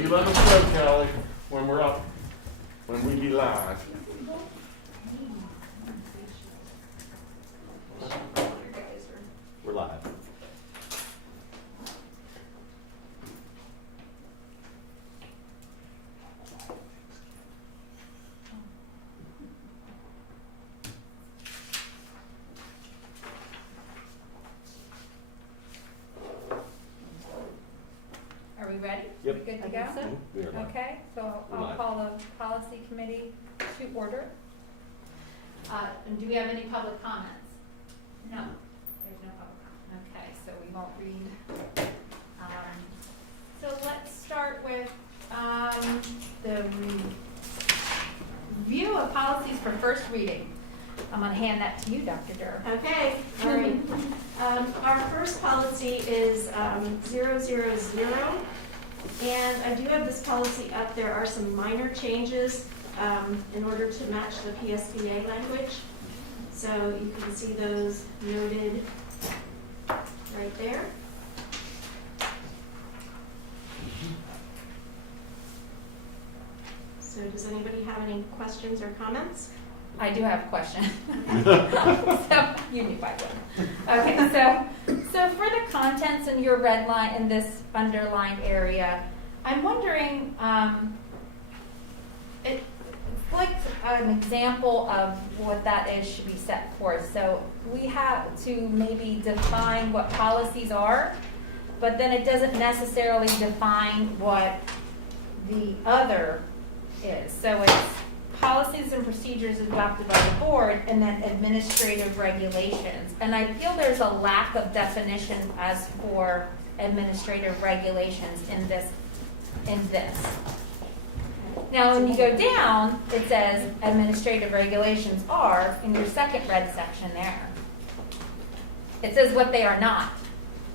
you let us know, Kelly, when we're up, when we be live. We're live. Are we ready? Yep. We good to I go? think so. We are live. Okay, so We're I'll live. call the policy committee to order. And do we have any public comments? No, there's no public comment. Okay, so we won't read. So let's start with the review of policies for first reading. I'm going to hand that to you, Dr. Durr. Okay, all right. Our first policy is 000, and I do have this policy up. There are some minor changes in order to match the PSBA language. So you can see those noted right there. So does anybody have any questions or comments? I do have a question. So, you knew I would. Okay, so for the contents in your red line, in this underlined area, I'm wondering, it's like an example of what that is should be set forth. So we have to maybe define what policies are, but then it doesn't necessarily define what the other is. So it's policies and procedures adopted by the board, and then administrative regulations. And I feel there's a lack of definition as for administrative regulations in this. Now, when you go down, it says administrative regulations are in your second red section there. It says what they are not.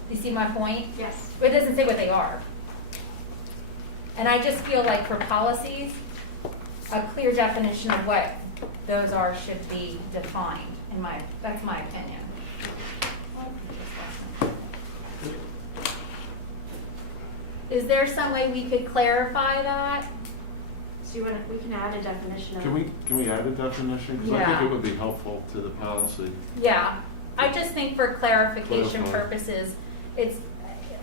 You see my point? Yes. But it doesn't say what they are. And I just feel like for policies, a clear definition of what those are should be defined. That's my opinion. Is there some way we could clarify that? So you want we can add a definition of. Can we add a definition? Because I Yeah. think it would be helpful to the policy. Yeah, I just think for clarification Clarify. purposes, it's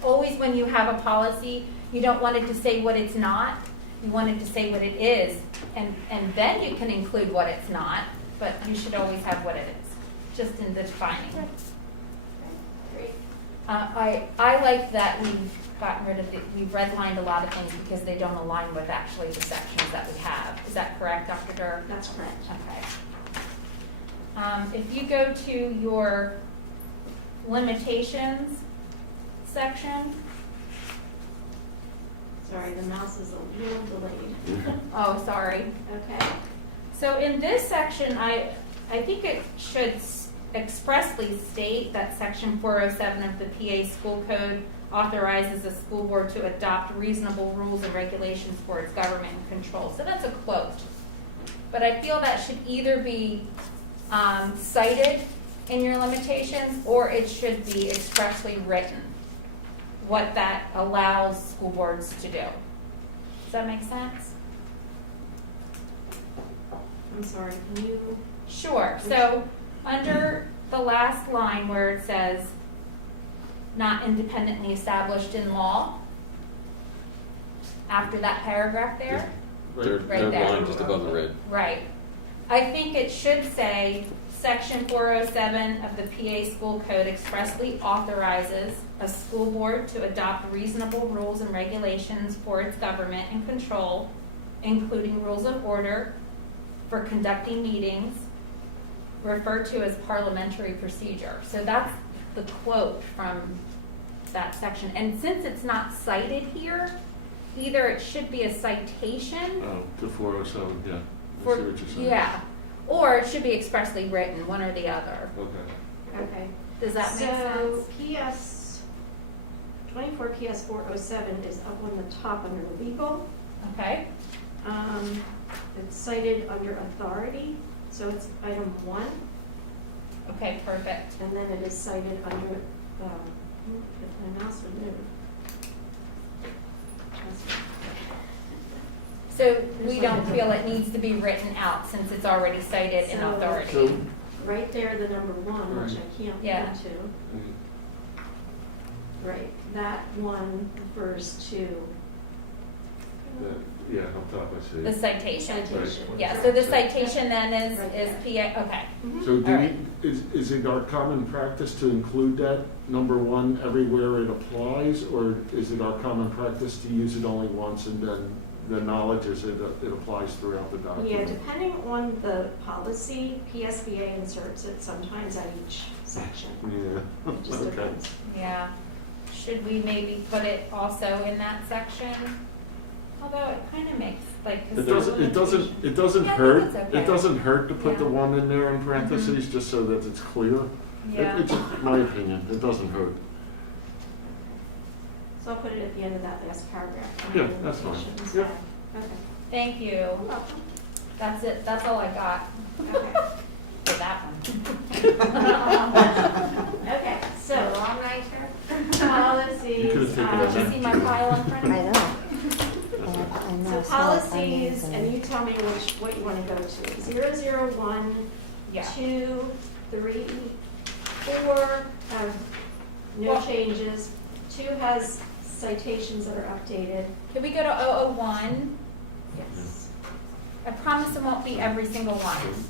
always when you have a policy, you don't want it to say what it's not. You want it to say what it is, and then you can include what it's not, but you should always have what it is, just in the defining. Great. I like that we've gotten rid of we've redlined a lot of things because they don't align with actually the sections that we have. Is that correct, Dr. Durr? That's correct. Okay. If you go to your limitations section. Sorry, the mouse is a little delayed. Oh, sorry. Okay. So in this section, I think it should expressly state that section 407 of the PA School Code authorizes the school board to adopt reasonable rules and regulations for its government and control. So that's a quote. But I feel that should either be cited in your limitations, or it should be expressly written what that allows school boards to do. Does that make sense? I'm sorry, can you? Sure. So under the last line where it says not independently established in law, after that paragraph there, Third Right there. line just above the red. right. I think it should say section 407 of the PA School Code expressly authorizes a school board to adopt reasonable rules and regulations for its government and control, including rules of order for conducting meetings, referred to as parliamentary procedure. So that's the quote from that section. And since it's not cited here, either it should be a citation Oh, to 407, yeah. I for, see what you're saying. yeah, or it should be expressly written, one or the other. Okay. Okay. Does that make So sense? PS 24 PS 407 is up on the top under legal. Okay, It's cited under authority, so it's item 1, okay, perfect. and then it is cited under, if my mouse would move. So we don't feel it needs to be written out since it's already cited in So- authority. So, Right there, the number one, which I can't Yeah. point to. Right, that one refers to. yeah, up top I see. The citation. Citation. Yeah, so the citation then is Right PA, okay. Mhm. So do All we, right. is it our common practice to include that number one everywhere it applies? Or is it our common practice to use it only once and then the knowledge is it applies throughout the Yeah, document? depending on the policy, PSBA inserts it sometimes at each section. Yeah, It just okay. depends. Yeah. Should we maybe put it also in that section? Although it kind of makes, like. 'cause It there's doesn't limitations. Yeah, I hurt, think it's okay. it doesn't hurt to put the Yeah. one in there in parentheses, just so that it's clear. Yeah. It's my opinion, it doesn't hurt. So I'll put it at the end of that last paragraph. Yeah, that's fine. Limitations. Yeah. Okay. Thank you. You're welcome. That's it. That's all I got Okay. for that one. Okay, so, long night here. policies. You could've taken a Did you see my file in front of me? I know. I know. So it's not policies, onions and you tell me what you want to go to. 001, Yeah. 2, 3, 4 have no Well- changes. 2 has citations that are updated. Can we go to 001? Yes. I promise it won't be every single one.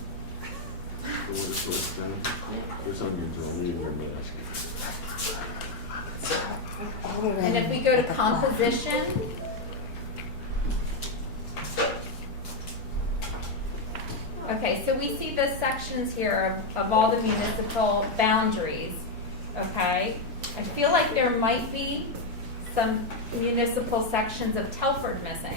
There's onions on the mask. Oh, And if we go to composition, okay, so we see the sections here of all the municipal boundaries, okay? I feel like there might be some municipal sections of Telford missing.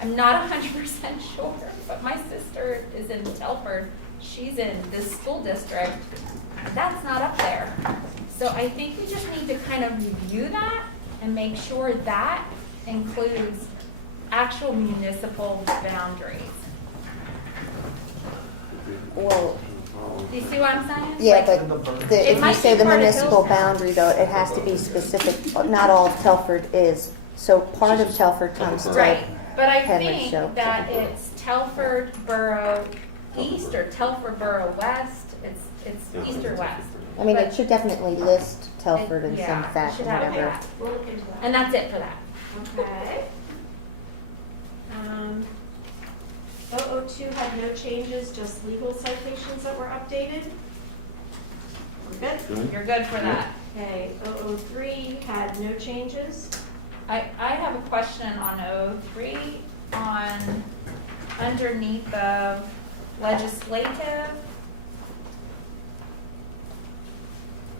I'm not 100% sure, but my sister is in Telford. She's in this school district. That's not up there. So I think we just need to kind of review that and make sure that includes actual municipal boundaries. Well, Do you see what I'm saying? yeah, Like, but It if you might say be the part of municipal Hillsborough. boundary though, it has to be specific. Not all of Telford is. So part of Telford comes to. Right, but I Henry think Show. that it's Telford Borough East or Telford Borough West. It's east or west. I mean, But- it should definitely list Telford in Yeah, some it fashion, should have whatever. that. We'll look into that. And that's it for that. Okay. 002 had no changes, just legal citations that were updated. We're good? Good? You're good for that. Okay, 003 had no changes. I have a question on 003 on underneath the legislative.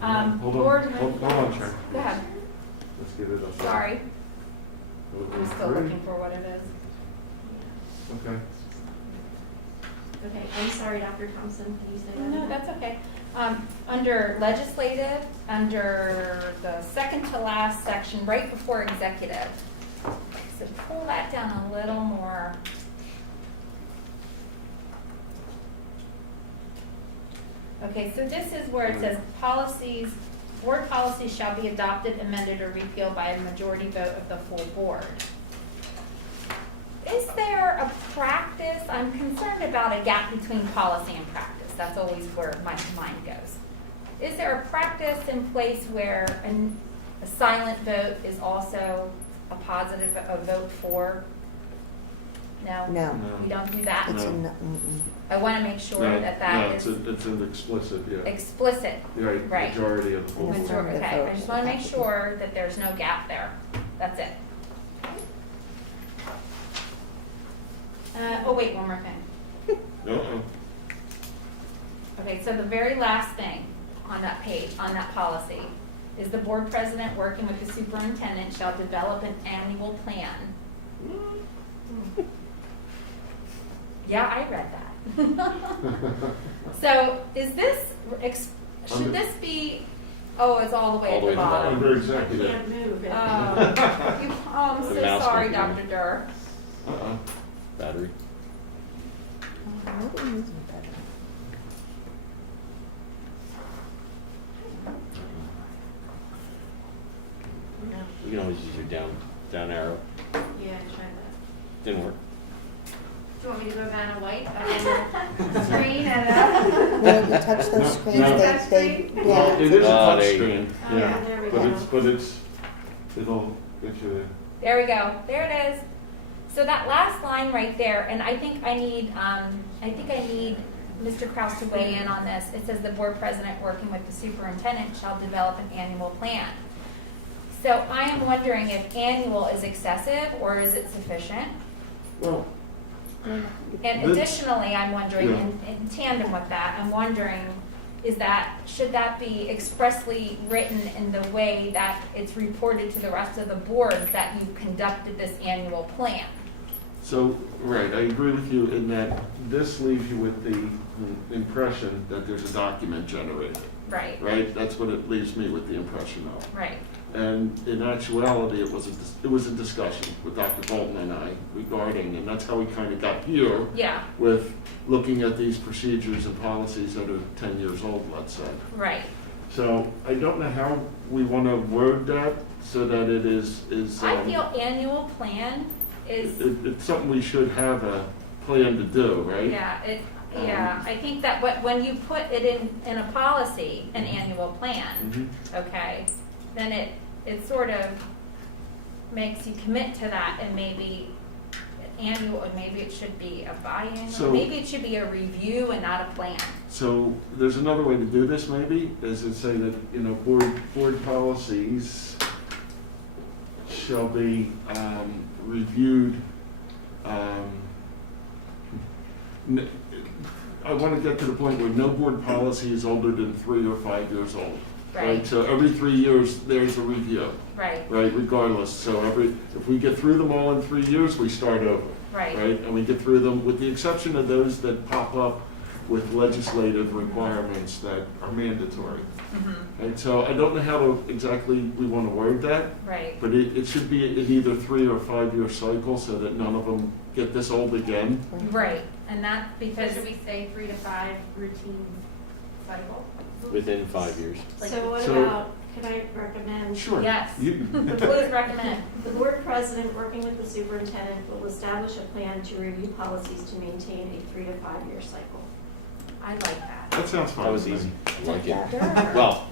Hold board on, hold on, members. Sharon. Go ahead, Let's get it up. sorry, I'm still Three. looking for what it is. Okay. Okay, I'm sorry, Dr. Thompson, can you say that? No, again? that's okay. Under legislative, under the second to last section, right before executive. So pull that down a little more. Okay, so this is where it says policies, board policies shall be adopted, amended, or repealed by a majority vote of the full board. Is there a practice, I'm concerned about a gap between policy and practice, that's always where my mind goes. Is there a practice in place where a silent vote is also a positive, a vote for? No? No. We don't do that? It's No. a no. Mm-mm. I want to make sure No, that no, that it's is it's an explicit, yeah. explicit. Right, right. majority of the full Yes. board. Majority, the okay, I vote just want to make has to be- sure that there's no gap there. That's it. Oh, wait, one more thing. Uh-oh. Okay, so the very last thing on that page, on that policy, is the board president working with the superintendent shall develop an annual plan. Yeah, I read that. So is this, should this be, oh, it's all the way All at the way the to the bottom. bottom. Under I executive. can't move it. I'm The so mouse sorry, won't Dr. Durr. Uh-uh. Battery. Maybe it needs to be better. always use your down arrow. Yeah, try that. Didn't work. Do you want me to go Vanna White on the screen and, When you touch those No, screens, no. they, Well, yeah. it is a Oh, touch there you screen, Oh, yeah, there we but go. it'll get you there. There we go. There it is. So that last line right there, and I think I need Mr. Kraus to weigh in on this. It says the board president working with the superintendent shall develop an annual plan. So I am wondering if annual is excessive or is it sufficient? Well, And This- additionally, I'm wondering, Yeah. in tandem with that, I'm wondering, should that be expressly written in the way that it's reported to the rest of the board that you conducted this annual plan? so, right, I agree with you in that this leaves you with the impression that there's a document generated, Right, right? That's what it leaves me with the impression of. right, And in actuality, it was a discussion with Dr. Bolton and I regarding, and that's how we kind of got here yeah, with looking at these procedures and policies that are 10 years old, let's say. right. So I don't know how we want to word that so that it is. I feel annual plan is, It's something we should have a plan to do, right? yeah, I think that when you put it in a policy, an annual plan, Mhm. okay, then it sort of makes you commit to that, and maybe annual, or maybe it should be a biannual, So- maybe it should be a review and not a plan. So there's another way to do this maybe, is to say that, board policies shall be reviewed. I want to get to the point where no board policy is older than 3 or 5 years old. Right, So every 3 years, there's a review, right, right, regardless. So if we get through them all in 3 years, we start over. right, Right, and we get through them, with the exception of those that pop up with legislative requirements that are mandatory. mhm, And so I don't know how to exactly we want to word that, right, but it should be in either 3 or 5 year cycle so that none of them get this old again. right, and that, so because, should we say 3 to 5 routine cycle? Within 5 years. So what So- about, could I recommend? Sure. yes, You- please recommend, The board president, working with the superintendent, will establish a plan to review policies to maintain a 3 to 5 year cycle. I like that. That sounds fine. That was to me. easy. I like it. Yeah. Well,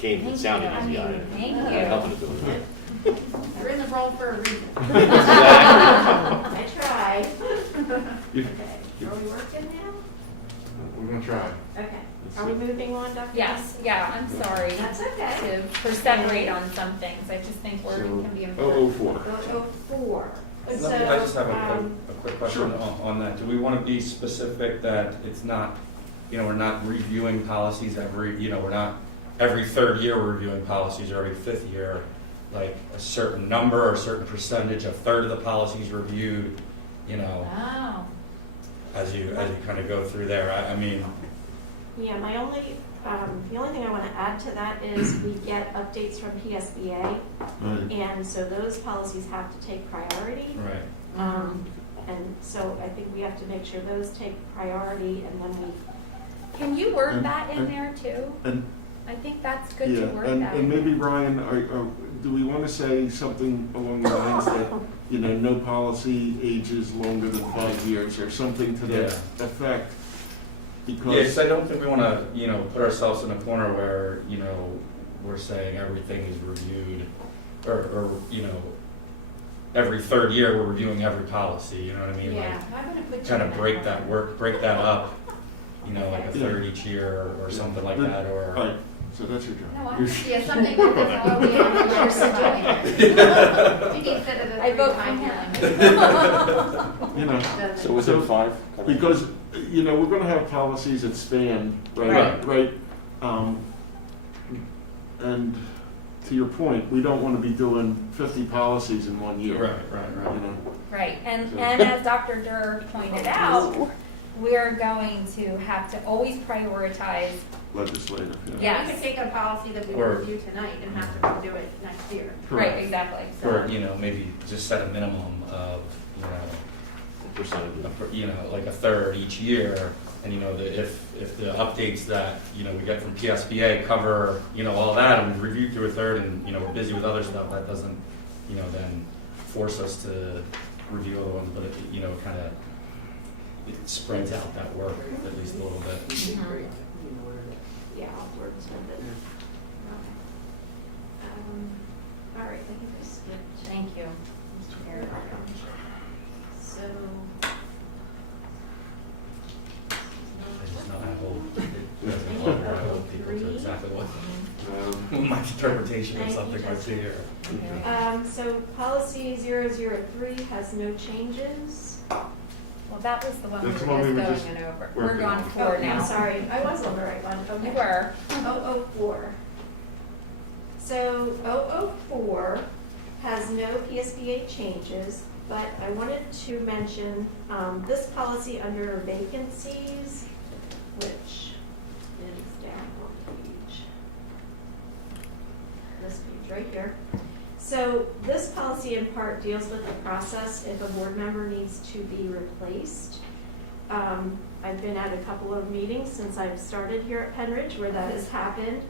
it sounded I easy. mean, thank I you. had nothing to do with it. You're in the role for a reason. I tried. You- Okay, are we working now? We're gonna try. Okay, are we moving on, Dr.? Yes, yeah, I'm sorry That's okay. to perseverate on some things, I just think wording can be So, important. 004. 004. So, I just have um, a quick question Sure. on that. Do we want to be specific that it's not, we're not reviewing policies every, we're not, every third year we're reviewing policies, or every fifth year, like a certain number or a certain percentage, a third of the policies reviewed, Wow, as you kind of go through there. I mean, Yeah, the only thing I want to add to that is we get updates from PSBA, Right. and so those policies have to take priority. right. And so I think we have to make sure those take priority, and then we, can you word And- that in and- there too? And I think that's good to Yeah, word and, that. and maybe Ryan, do we want to say something along the lines that, no policy ages longer than 5 years or something to that effect? Yeah, because Because, I don't think we want to, put ourselves in a corner where, we're saying everything is reviewed, or every third year we're reviewing every policy, you know what I mean? Yeah, Like, I'm gonna put you kind in of break that up, like a Okay. third each year or something like that, all or. right, so that's your No, job. I- You're- Yeah, something like this, all we have is years of doing it. You need to the I vote for 3 him. You know, So was So- it 5? because, we're going to have policies that span, right? Right. And to your point, we don't want to be doing 50 policies in 1 year. Right. You know, Right, and So- as Dr. Durr pointed out, we're going to have to always prioritize, legislative, Yeah. We could take a policy that we Or- review tonight and have to redo it next year. right, exactly. Or, maybe just set a minimum of, Percentage. like a third each year. And, if the updates that, we get from PSBA cover, all that, and we've reviewed through a third and, we're busy with other stuff, that doesn't, then force us to review other ones, but it spreads out that work at least a little bit. Yeah, I'll wordsmith it. All right, I think I skipped. Thank you, Mr. Garrett. So, I just know I hold, it doesn't work where I hold people to exactly what my interpretation of something might be here. so policy 003 has no changes. Well, that was the one we That's were the one we were just just going over. working We're on on. 4 Oh, now. I'm sorry, I was on the right one, okay. You were. 004. So 004 has no PSBA changes, but I wanted to mention this policy under vacancies, which is down on this page right here. So this policy in part deals with the process if a board member needs to be replaced. I've been at a couple of meetings since I've started here at Penridge where that has happened.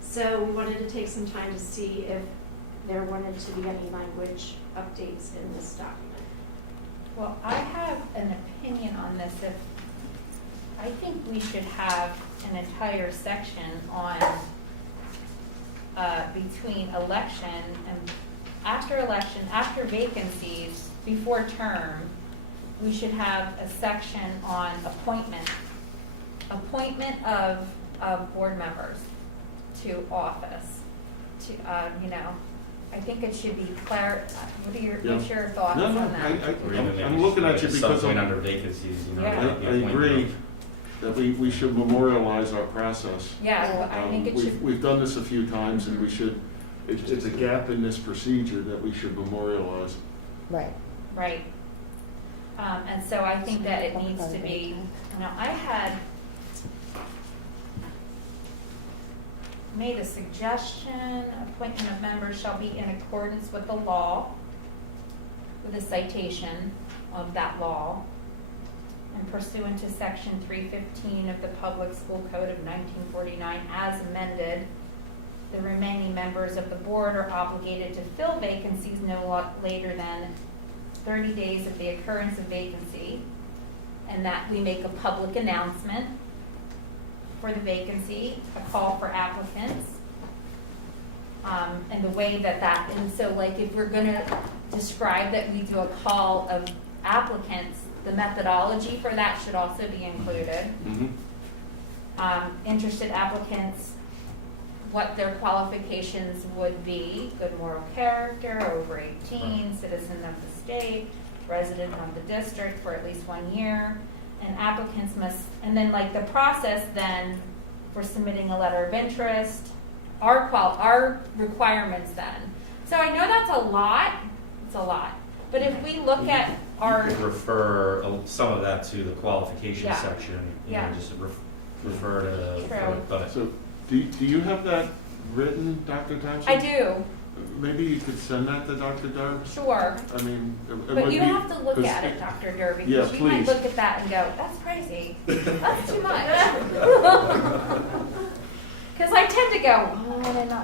So we wanted to take some time to see if there wanted to be any language updates in this document. Well, I have an opinion on this. I think we should have an entire section on between election and after vacancies, before term, we should have a section on appointment of board members to office. I think it should be what's your thoughts No, on no, that? Or even maybe I'm looking at you at because some of, point under vacancies, Yeah. I the appointment agree of- that we should memorialize our process. Yeah, I think it should. We've done this a few times, and we should, it's a gap in this procedure that we should memorialize. Right. Right. And so I think that it needs to be, I had made a suggestion, appointment of members shall be in accordance with the law, with a citation of that law, and pursuant to section 315 of the Public School Code of 1949 as amended. The remaining members of the board are obligated to fill vacancies no later than 30 days of the occurrence of vacancy, and that we make a public announcement for the vacancy, a call for applicants, and the way and so like if we're gonna describe that we do a call of applicants, the methodology for that should also be included. Interested applicants, what their qualifications would be: good moral character, over 18, citizen of the state, resident of the district for at least 1 year, and applicants must, and then like the process then for submitting a letter of interest, our requirements then. So I know that's a lot, it's a lot, but if we look at You our, could refer some of that to the qualification Yeah. section, Yeah. just refer to, True. but So, do you have that written, Dr. Thompson? I do, Maybe you could send that to Dr. Darbs? sure. I mean, it But would you be- have to look 'cause at it, Dr. Derby, Yeah, because you might please. look at that and go, that's crazy, that's too much. Because I tend to go,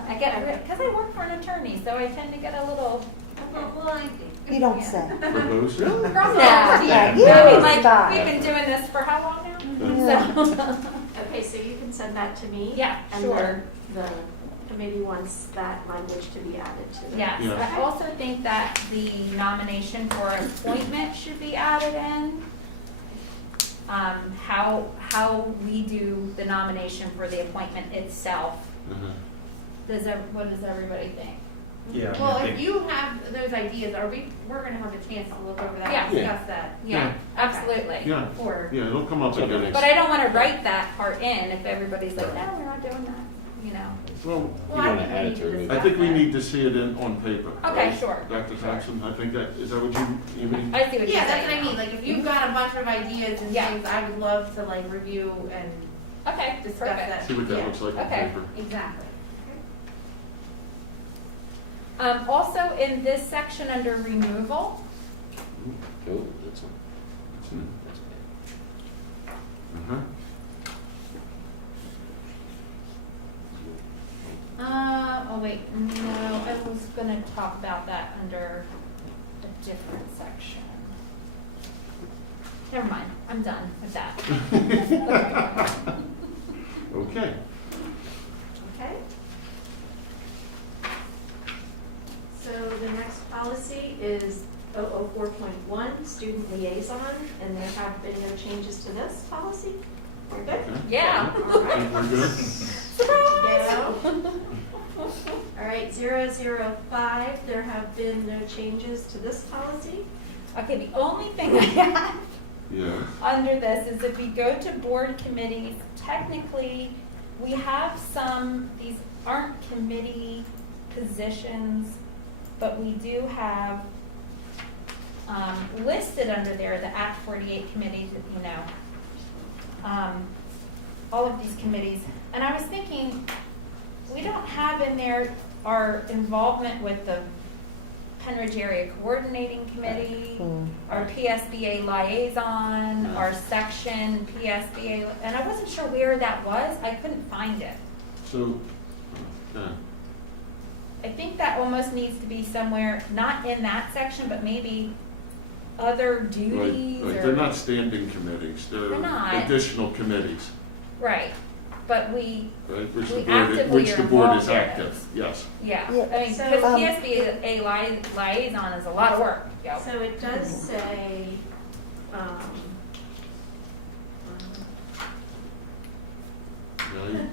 because I work for an attorney, so I tend to get a little, You don't Yeah. say. Verbose? no. Yeah, I yeah, mean, like, stop. we've been doing this for how long now? Yeah. So, Okay, so you can send that to me? yeah, And sure. then the committee wants that language to be added to it? Yes, Yeah. I also think that the nomination for appointment should be added in. How we do the nomination for the appointment itself. Uh-huh. What does everybody think? yeah. I Well, think- if you have those ideas, we're gonna have a chance to look over that Yeah. and discuss that. Yeah, absolutely. Yeah, Before. yeah, it'll come up again. But I don't want to write that part in if everybody's like, no, we're not doing that, Well, You Well, wanna think we add need it to to discuss I think we that. need to see it on paper. Okay, right? sure. Dr. Sure. Thompson, I think is that what you mean? I see what you're Yeah, saying. that's what I mean, like, if you've got a bunch of ideas and Yeah. things, I would love to like review and Okay, discuss perfect. that. See what that Yeah, looks like on Okay. paper. Exactly. Also, in this section under removal, Oh, that's one. Hmm. That's bad. Uh-huh. oh wait, no, I was gonna talk about that under a different section. Never mind, I'm done with that. Okay. Okay. So the next policy is 004.1, student liaison, and there have been no changes to this policy. We're good? Okay. Yeah. All right. We're good? Surprise! All right, 005, there have been no changes to this policy. Okay, the only thing I have Yeah. under this is if we go to board committees, technically, we have some, these aren't committee positions, but we do have listed under there the Act 48 committees, you know, all of these committees. And I was thinking, we don't have in there our involvement with the Penridge Area Coordinating Committee, our PSBA liaison, our section PSBA, and I wasn't sure where that was. I couldn't find it. So, I think that almost needs to be somewhere, not in that section, but maybe other duties right. or. They're not standing committees, They're they're not. additional committees, Right, but we, right? Which We the board, actively which are the board is involved in active, yes. yeah, Yeah. I mean, So, because PSBA liaison is a lot of work, yo. So it does say,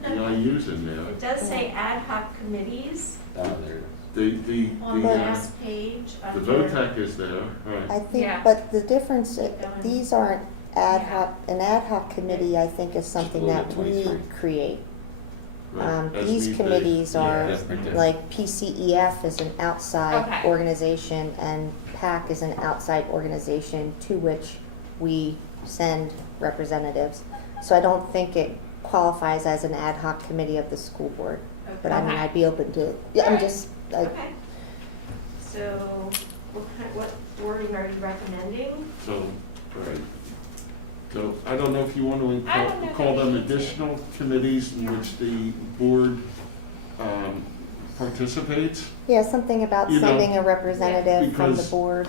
Yeah, I use in there. it does say ad hoc committees Oh, there it on the The last page. the under- VOTEC is there, right? I think, Yeah. but the difference, Keep going. these aren't ad Yeah. hoc, an ad hoc committee, I think, is something Just a that little we 23. create. Right, as These need be. committees are, Yeah, right there. like PCEF is an outside Okay. organization, and PAC is an outside organization to which we send representatives. So I don't think it qualifies as an ad hoc committee of the school board, but I mean, Okay. I'd be open to, yeah, I'm just, like, Okay. So what wording are you recommending? So, right. So I don't know if you want to I don't know if call we them need to. additional committees in Yeah. which the board participates. yeah, something about You know, sending a representative from the because- board.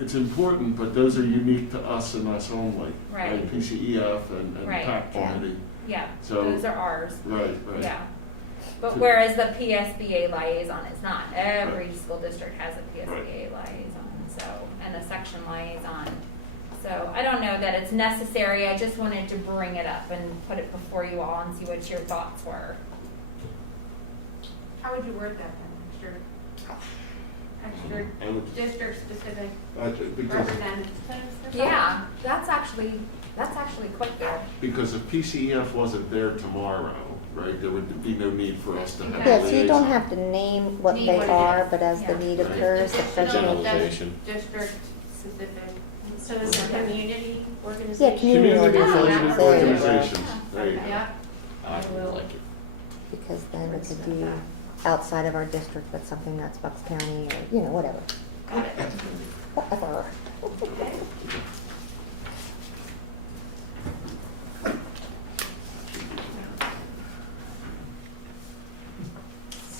It's important, but those are unique to us and us only. Right. PCEF and Right. PAC Yeah. committee. Yeah, So- those are ours, Right, right. yeah. But So- whereas the PSBA liaison is not, every school district has a PSBA liaison, so, and a section liaison. So I don't know that it's necessary, I just wanted to bring it up and put it before you all and see what your thoughts were. How would you word that then? Extra I would- district specific Because, representatives? Yeah, that's actually quite good. because if PCEF wasn't there tomorrow, right, there would be no need for us to have a Yeah, Yeah, so you don't liaison. have to name what Name they what it are, is. but as the Yeah. need Right. occurs, the Additional president. Generalization. District specific. So is it community organization? community Community-related There you go. organizations, there you go. Yeah. I will like it. Because then it could be outside of our district, but something that's Bucks County or, whatever. Got it. Whatever. Okay.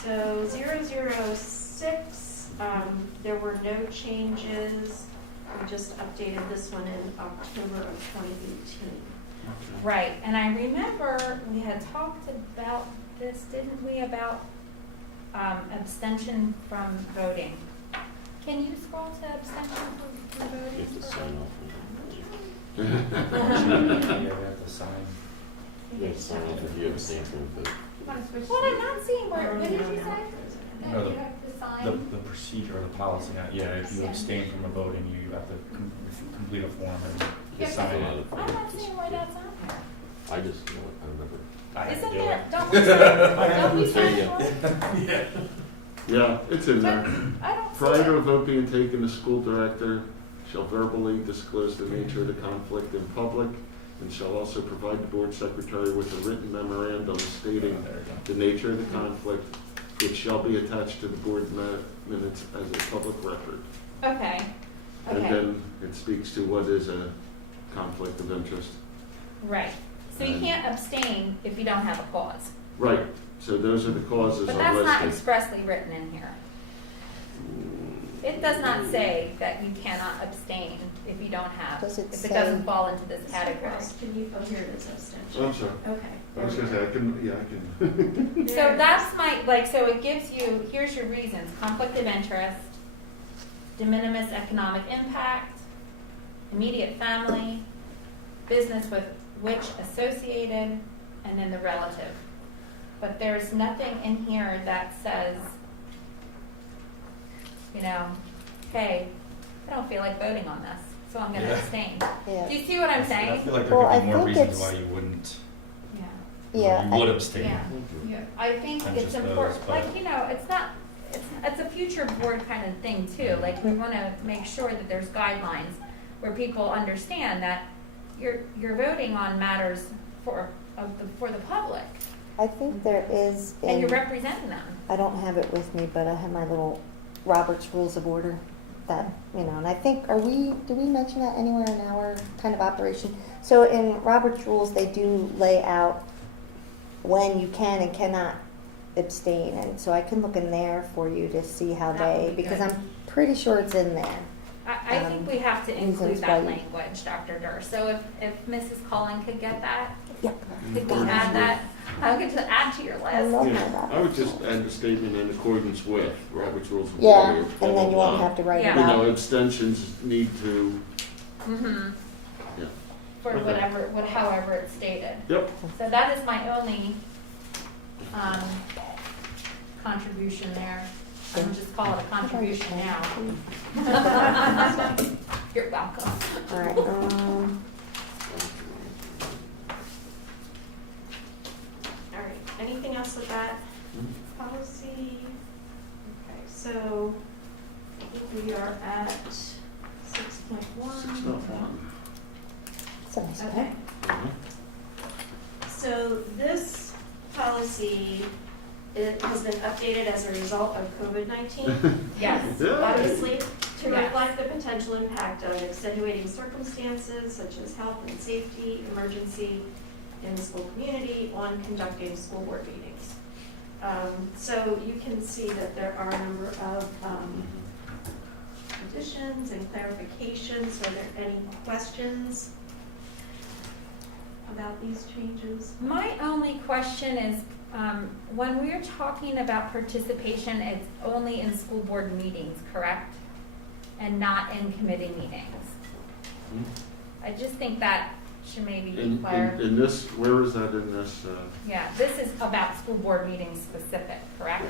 So 006, there were no changes. We just updated this one in October of 2018. Right, and I remember we had talked about this, didn't we, about abstention from voting. Can you scroll to abstention from You voting? have to sign off on Yeah, we have to sign. it. You have to sign off if you abstain from a vote. You want to switch? What, I'm not seeing where, what did you say? That No, you have to The, sign? the procedure, the policy, yeah, if you abstain from a vote and you have to complete a form and Yeah. sign Fill out it. a I'm form. not seeing why that's on here. I just know it, I remember. I have to Isn't do there, it. don't we sign, don't we sign Yeah. for it? Yeah, it's in there. I don't see Prior to a it. vote being taken, the school director shall verbally disclose the nature of the conflict in public and shall also provide the board secretary with a written memorandum stating There we the nature of the conflict, which shall be attached to the board minutes as a public record. Okay, And okay, then it speaks to what is a conflict of interest. right. So you can't abstain if you don't have a cause. Right, so those are the causes But are that's not listed. expressly written in here. It does not say that you cannot abstain if you don't have, Does it if it say- doesn't fall into this Mr. category. Cross, can you, oh, here it is, abstention. Oh, I'm sorry. Okay. I was gonna say, I can. So that's my, like, so it gives you, here's your reasons: conflict of interest, de minimis economic impact, immediate family, business with which associated, and then the relative. But there's nothing in here that says, you know, hey, I don't feel like voting on this, so I'm gonna Yeah. abstain. Yeah. Do you see what I'm I saying? feel like there Well, could I be more think reasons it's- why you wouldn't, Yeah. Yeah, you would I- abstain. Yeah. Yeah, I think And it's just important, those, but- like, you know, it's not, it's a future board kind of thing too. Like, we wanna make sure that there's guidelines where people understand that you're voting on matters for the public, I think there is and you're in, representing them. I don't have it with me, but I have my little Robert's Rules of Order that, you know, and I think, do we mention that anywhere in our kind of operation? So in Robert's Rules, they do lay out when you can and cannot abstain, and so I can look in there for you to see how That would they, be because good. I'm pretty sure it's in there. I think we have to reasons include why that you- language, Dr. Durr. So if Mrs. Cullen could get that, Yep. could we add that? I could just add to your I list. love my Yeah, I would Robert's. just add the statement in accordance with Robert's Rules of Yeah, Order. and then you won't have to write it Yeah. You know, out. abstentions need to, Mm-hmm. yeah. For Okay. whatever, however it's stated. Yep. So that is my only, contribution there. I'm just call it a contribution now. You're welcome. All right, All right, anything else with that policy? Okay, so I think we are at 6.1. 6.1. it's a nice Okay, pen. so this policy, it has been updated as a result of COVID-19. Yes. Yeah. Obviously, to Yes. reflect the potential impact of extenuating circumstances such as health and safety, emergency in the school community on conducting school board meetings. So you can see that there are a number of additions and clarifications. Are there any questions about these changes? My only question is, when we're talking about participation, it's only in school board meetings, correct? And not in committee meetings. I just think that should maybe be In clear. this, where is that in this? Yeah, this is about school board meetings specific, correct?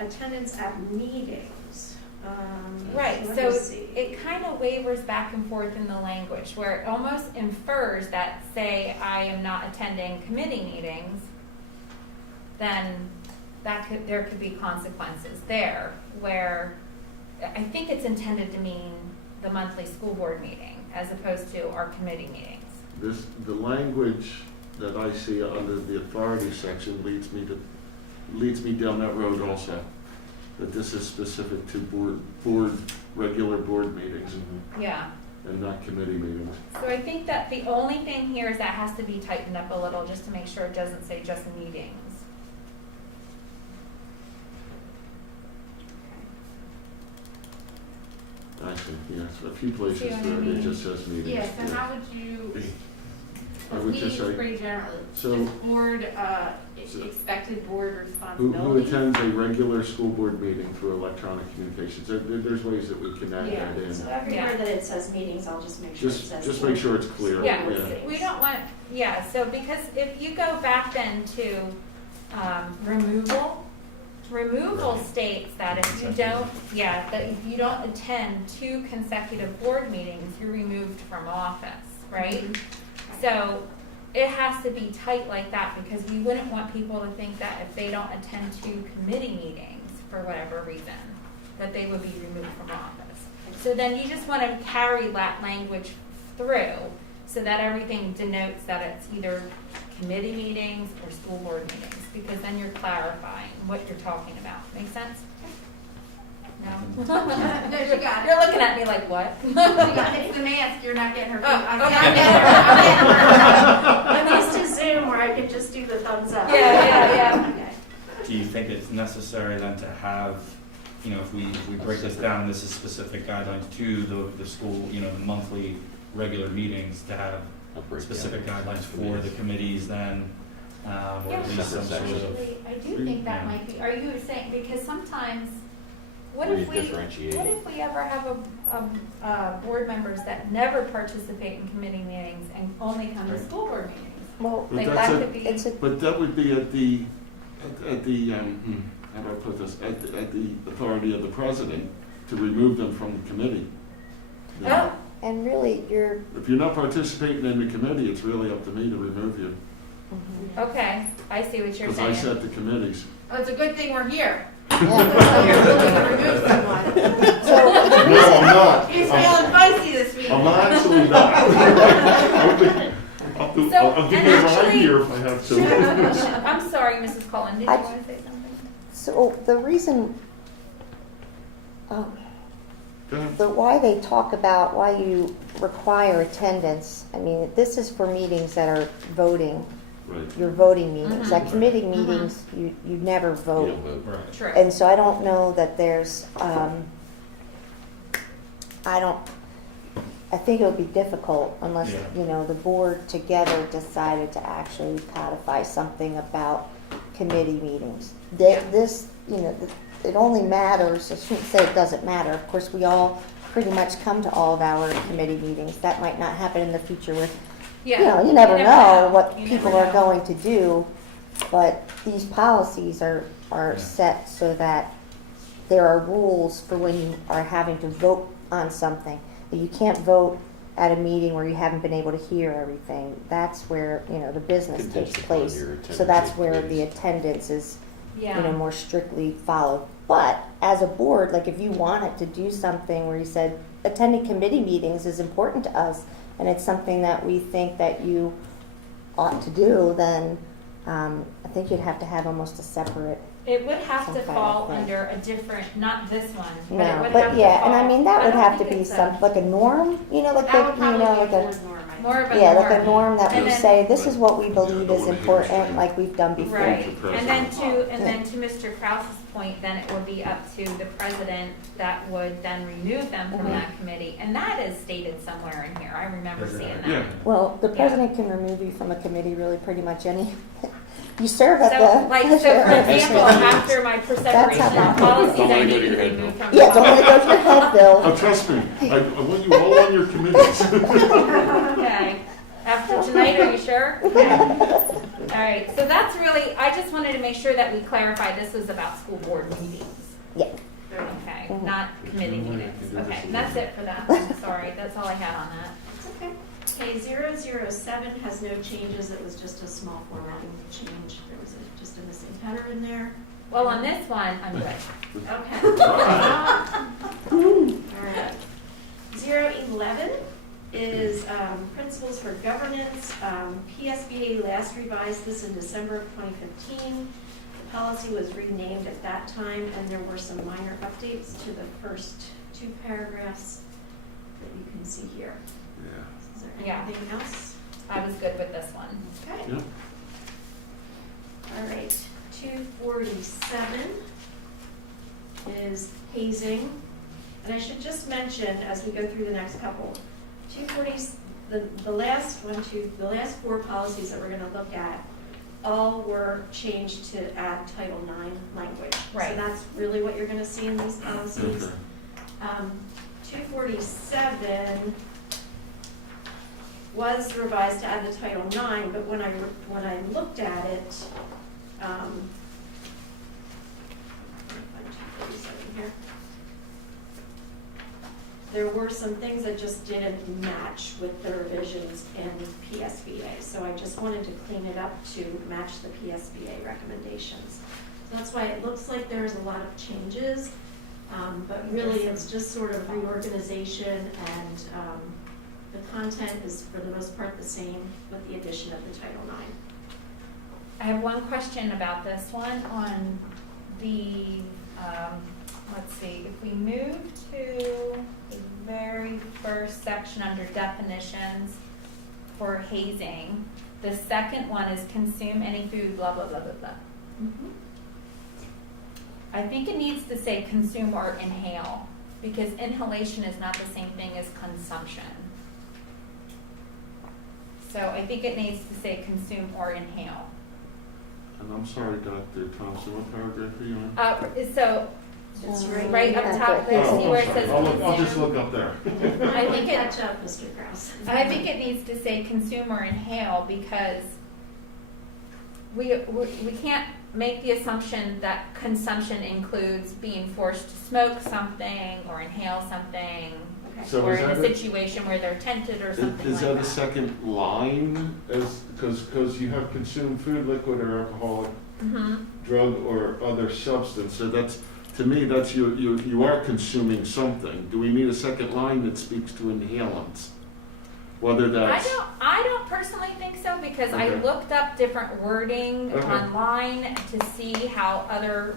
Attendance at meetings. Right, let so me see. it kind of wavers back and forth in the language, where it almost infers that, say, I am not attending committee meetings, then there could be consequences there, where I think it's intended to mean the monthly school board meeting as opposed to our committee meetings. The language that I see under the authority section leads me down that road also. That this is specific to regular board meetings Yeah, and not committee meetings. so I think that the only thing here is that has to be tightened up a little, just to make sure it doesn't say just meetings. I see, yes, a few places See what I where mean? it just says meetings. Yeah, so yeah. how would you, I would meetings just say, pretty general, so- just board, So- expected board who responsibilities. attends a regular school board meeting through electronic communications? There's ways that we can add Yeah, that in. So everywhere Yeah. that it says meetings, I'll just make sure it says. Just make sure it's clear. Yeah, Yeah. we don't want, yeah, so because if you go back then to removal Right. states that if you don't, that if you don't attend 2 consecutive board meetings, you're removed from office, right? So it has to be tight like that, because we wouldn't want people to think that if they don't attend 2 committee meetings for whatever reason, that they would be removed from office. So then you just want to carry that language through so that everything denotes that it's either committee meetings or school board meetings, because then you're clarifying what you're talking about. Make sense? No? No, she got it. You're looking at me like, what? It's the mask, you're not getting her. Oh, I'm okay. getting her. I'm used to Zoom where I can just do the thumbs up. Yeah. Okay. Do you think it's necessary then to have, you know, if we break this down, this is specific guidelines to the school, you know, the monthly regular meetings to have A breakdown. specific guidelines for the committees then, or Yeah, at least some sort of. actually, I do think that might be, are you saying, because sometimes, what Where if you we, differentiate. what if we ever have board members that never participate in committee meetings and only come to Right. school board meetings? Well, But Like that's that a- could be, it's a, But that would be at the, how do I put this, at the authority of the president to remove them from the committee. You know, oh, and really, you're, If you're not participating in the committee, it's really up to me to remove you, okay, I see what you're because I saying. set the committees. Oh, it's a good thing we're here. yeah. So you're looking to remove someone. So, No, I'm not. He's feeling feisty this week. I'm actually not. I'll give you a ride actually- here if I have Sure. to. I'm sorry, Mrs. Cullen, did you I- want to say something? so the reason, Go ahead. why they talk about why you require attendance, I mean, this is for meetings that are voting, Right. your voting meetings. Mhm. At committee meetings, you never You vote. don't vote. Right. True. And so I don't know that there's, I think it would be difficult unless, Yeah. you know, the board together decided to actually codify something about committee meetings. Yeah. This, you know, it only matters, I shouldn't say it doesn't matter, of course, we all pretty much come to all of our committee meetings. That might not happen in the future with, Yeah. you know, you never know what You people never are know. going to do, but these policies are Yeah. set so that there are rules for when you are having to vote on something. You can't vote at a meeting where you haven't been able to hear everything. That's where, you know, the business takes Contingent place. on your So attendance that's at where the committees. attendance is, you know, Yeah. more strictly followed. But as a board, like if you wanted to do something where you said, attending committee meetings is important to us, and it's something that we think that you ought to do, then I think you'd have to have almost a separate, It would have to Some kind of fall thing. under a different, not this one, but it no, would have but to yeah, and I fall- mean, that would don't have to think be it's some, like a norm, you know, like That the, would you probably know, be like a a, board norm, I think. More of a yeah, norm. like a norm that And we then- say, this is what we Yeah, believe don't is wanna hear important, something. like we've done before. Right, and then Yeah. to Mr. Krause's point, then it would be up to the president that would then remove them from Mhm. that committee, and that is stated somewhere in here, I remember Is it? seeing Yeah. that. Well, the Yeah. president can remove you from a committee really pretty much any, you serve at So, the. like, so for example, after my That's perseveration how- of policies, Don't I let it go need to to your head, remove Bill. from. Yeah, don't let it go to your head, Oh, Bill. trust me, I want you all on your committees. Okay, after tonight, are you sure? All right, so that's really, I just wanted to make sure that we clarify this was about school board meetings. Yeah. Okay, Mhm. not committee Mhm. meetings. Okay, that's it for that one, sorry, that's all I had on that. Okay. Okay, 007 has no changes, it was just a small formatting change. There was just a missing header in there. Well, on this one, I'm good. Okay. All right. 011 is Principles for Governance. PSBA last revised this in December of 2015. The policy was renamed at that time, and there were some minor updates to the first two paragraphs that you can see here. Yeah. Is there Yeah. anything else? I was good with this one. Okay. Yeah. All right, 247 is hazing. And I should just mention, as we go through the next couple, 240, the last four policies that we're gonna look at, all were changed to add Title IX language. Right. So that's really what you're gonna see in these policies. Okay. 247 was revised to add the Title IX, but when I looked at it, find 247 here. There were some things that just didn't match with the revisions in PSBA, so I just wanted to clean it up to match the PSBA recommendations. So that's why it looks like there's a lot of changes, but really it's just sort of reorganization, and the content is for the most part the same with the addition of the Title IX. I have one question about this one on the, let's see, if we move to the very first section under definitions for hazing, the second one is consume any food, blah, blah, blah, blah, blah. Mm-hmm. I think it needs to say consume or inhale, because inhalation is not the same thing as consumption. So I think it needs to say consume or inhale. And I'm sorry, Dr. Thompson, what paragraph are you in? So, It's right up top, there, Oh, see I'm where it sorry. says I'll just consume? look up there. I think it, Catch up, Mr. Kraus. I think it needs to say consume or inhale, because we can't make the assumption that consumption includes being forced to smoke something or inhale something, Okay. So or is in a that situation where they're tented or something is like that a second line, because you have consumed food, liquid, or alcoholic Mm-hmm. drug or other substance, so that's, to me, that's you are consuming something. Do we need a second line that speaks to inhalants? Whether that's. I don't personally think so, because I Okay. looked up different wording Okay. online to see how other,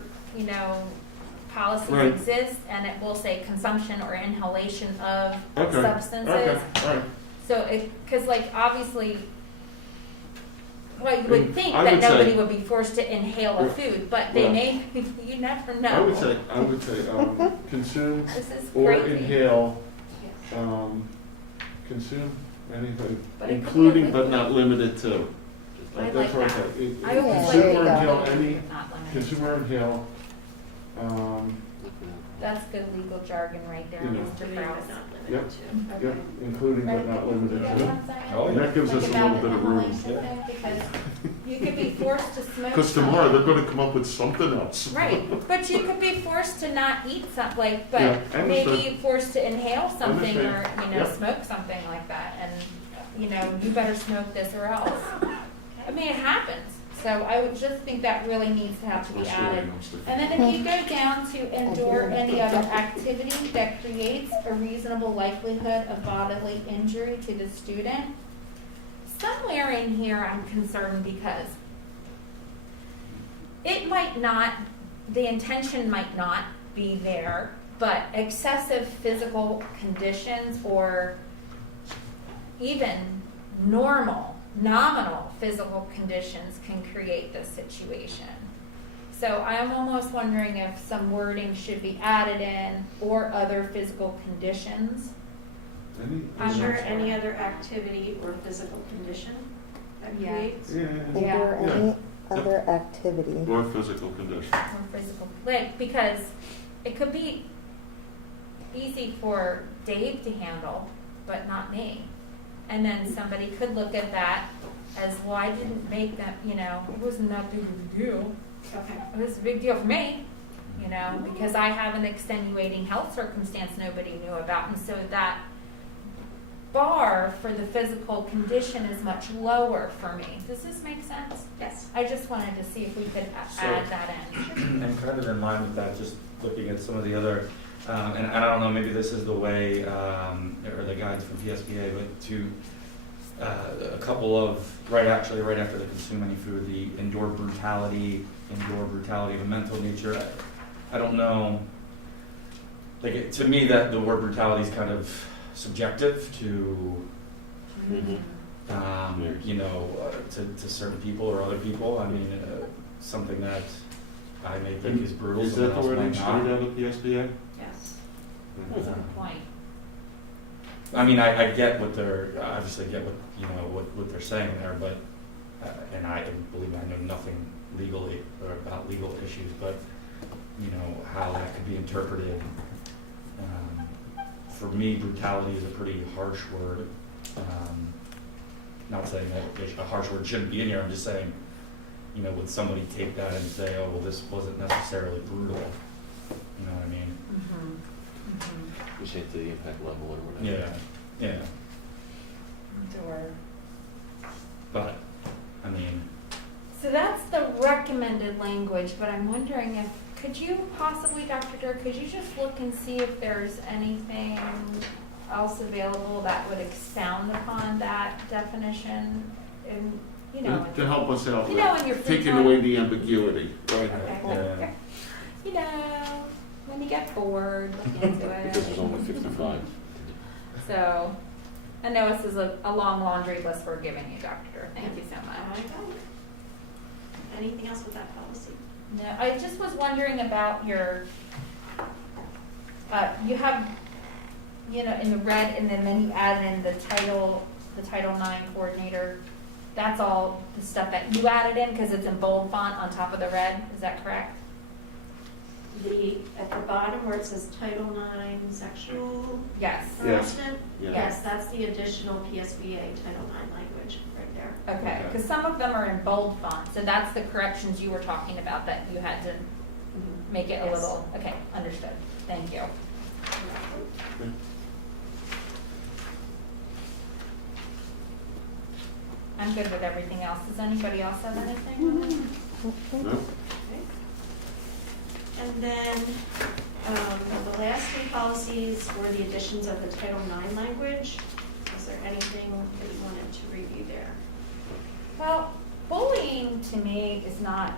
policies Right. exist, and it will say consumption or inhalation of Okay. substances. Okay, all right. So because obviously, well, you would think I that would say- nobody would be forced to inhale a Well, food, but they well, may, you never know. I would say, consume This is or crazy. inhale, Yes. consume anything, But it could be including a but liquid. not limited to. I That's like what I that. said. I always Yeah, like Consume to or go inhale with any, not limited. consume or inhale, That's good legal jargon right there, You know. Mr. Including Kraus. but not Yep. limited to. yep, including but not limited Right. to. Oh, And yeah. that gives us a Think little about bit the of room. inhalation thing, because you could be forced to smoke. Because tomorrow they're something. gonna come up with something else. Right, but you could be forced to not eat something, Yeah, but I understand. maybe forced to inhale something or, Understand. Yep. smoke something like that, and, you better smoke this or else. I mean, it happens, so I would just think that really needs to have to be That's my added. story, I'm sticking. And then if you go down to endure any other activity that creates a reasonable likelihood of bodily injury to the student, somewhere in here I'm concerned, because it might not, the intention might not be there, but excessive physical conditions or even nominal physical conditions can create this situation. So I'm almost wondering if some wording should be added in, or other physical conditions. I'm Sure, not any other activity or physical condition that Yeah. creates. Yeah, Endure Yeah. any other activity. or physical condition. Or physical, because it could be easy for Dave to handle, but not me. And then somebody could look at that as, well, I didn't make that, it wasn't that big of a deal. Okay. It was a big deal for me, because I have an extenuating health circumstance nobody knew about. And so that bar for the physical condition is much lower for me. Does this make sense? Yes. I just wanted to see if we could add that in. And kind of in line with that, just looking at some of the other, and I don't know, maybe this is the way, or the guides from PSBA, but to a couple of, right after the consume any food, the endure brutality of a mental nature. I don't know, like, to me, that the word brutality is kind of subjective to, Mhm. to certain people or other people. I mean, something that I may think is brutal, Is someone that the else wording might straight not. out of the SBA? Yes. That's a good point. I mean, I get what they're, I obviously get what they're saying there, but, and believe me, I know nothing legally or about legal issues, but, how that could be interpreted. For me, brutality is a pretty harsh word. Not saying that a harsh word shouldn't be in here, I'm just saying, would somebody take that and say, oh, well, this wasn't necessarily brutal? You know what I mean? You say to the impact level or whatever. Yeah. Or But, I mean, so that's the recommended language, but I'm wondering if, could you possibly, Dr. Dirk, could you just look and see if there's anything else available that would expound upon that definition? And, To help us out in with your free taking time. away the ambiguity, right? Yeah. When you get bored, look into Because it's it. only 55. So, I know this is a long laundry list we're giving you, Dr. Dirk. Thank you so All much. right. Anything else with that policy? No, I just was wondering about your, you have, you know, in the red, and then you add in the Title IX coordinator. That's all the stuff that you added in, because it's in bold font on top of the red, is that correct? At the bottom where it says Title IX sexual Yes. Yeah. harassment, Yeah. yes, that's the additional PSBA Title IX language right there. Okay, Okay. because some of them are in bold font, so that's the corrections you were talking about, that you had to make it a Yes. little, okay, understood, thank you. I'm good with everything else. Does anybody else have anything? No? And then, the last two policies were the additions of the Title IX language. Is there anything that you wanted to review there? Well, bullying to me is not,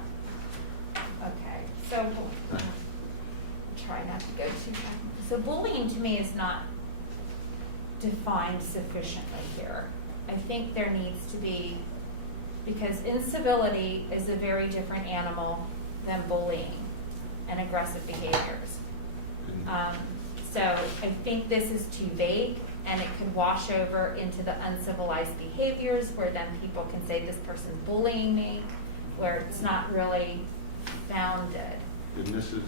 okay, so, try not to go too far. So bullying to me is not defined sufficiently here. I think there needs to be, because incivility is a very different animal than bullying and aggressive behaviors. So I think this is too vague, and it could wash over into the uncivilized behaviors, where then people can say this person's bullying me, where it's not really founded. And this is,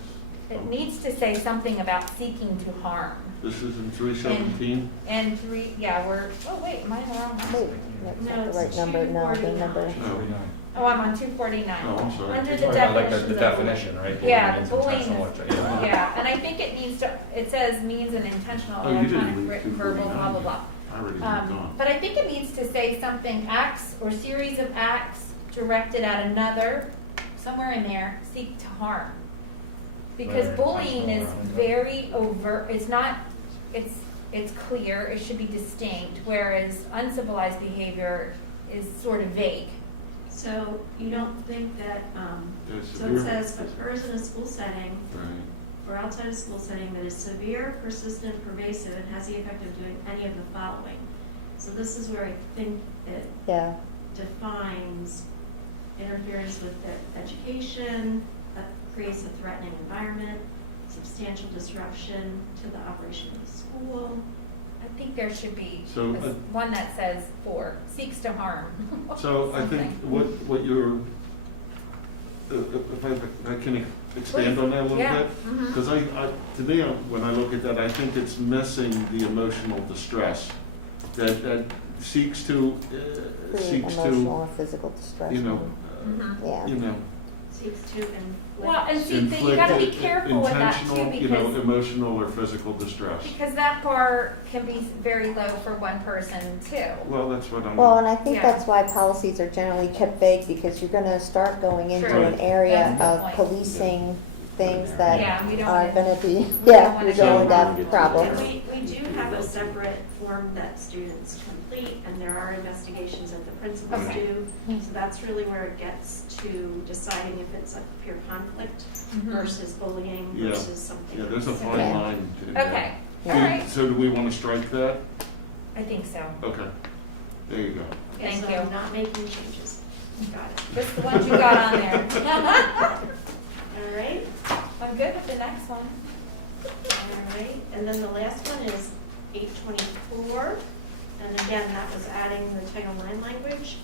It needs to say something about seeking to harm. this is in 317? And three, yeah, we're, oh wait, am I in the wrong Wait, one? that's No, not the it's right number, no, the 249. number. No. Oh, I'm on 249. Oh, I'm sorry. Under I the like definitions the of definition, right? Yeah, Means the bullying intentional, is, yeah. yeah, and I think it needs to, it says means an intentional, Oh, you didn't electronic, read written, verbal, blah, 249. blah, blah. I already moved on. But I think it needs to say something, acts or series of acts directed at another, somewhere in there, seek to harm. Because Right, bullying is intentional, very overt, it's not, it's clear, it should be distinct, whereas uncivilized behavior is sort of vague. So you don't think that, There's so severe- it says occurs in a school setting Right. or outside a school setting that is severe, persistent, pervasive, and has the effect of doing any of the following. So this is where I think it Yeah, defines interference with their education, that creates a threatening environment, substantial disruption to the operation of the school. I think there should be So, one that says for, seeks to harm. So I think Something. what you're, if I can expand on that a little Yeah, bit? mhm. Because to me, when I look at that, I think it's missing the emotional distress that seeks to, create emotional or physical distress. you know, Mhm. Yeah. you know, Seeks to inflict. Well, and see, then you gotta be careful with that too, intentional, you know, because, emotional or physical distress. because that bar can be very low for one person too. Well, that's what I'm. Well, and I think Yeah. that's why policies are generally kept vague, because you're gonna start going into True. an area That's a good of point. policing things Yeah, that we don't are want- gonna be, we don't yeah, wanna you're show going to harm. have problems. And we do have a separate form that students complete, and there are investigations that the principals Okay. do. So that's really where it gets to deciding if it's a pure conflict Mhm. versus bullying Yeah. versus something Yeah, there's a else. fine Okay. line. in there. Okay, Do- all right, So do we want to strike that? I think so. Okay, there you go. Okay, Thank so you. I'm not making changes. Got it. Just the ones you got on there. All right, I'm good with the next one. all right. And then the last one is 824. And again, that was adding the Title IX language.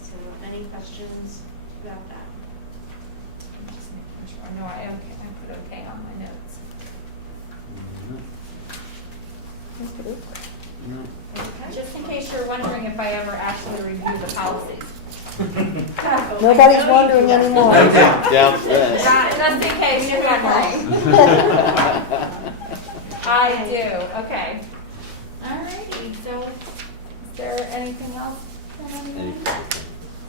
So any questions about that? I'm just making sure. No, I put okay on my notes. No. Just in case you're wondering if I ever actually review the policies. Nobody's wondering anymore. Down for that. Just in case you're wondering. I do, okay. Alrighty, so is there anything else? from anyone?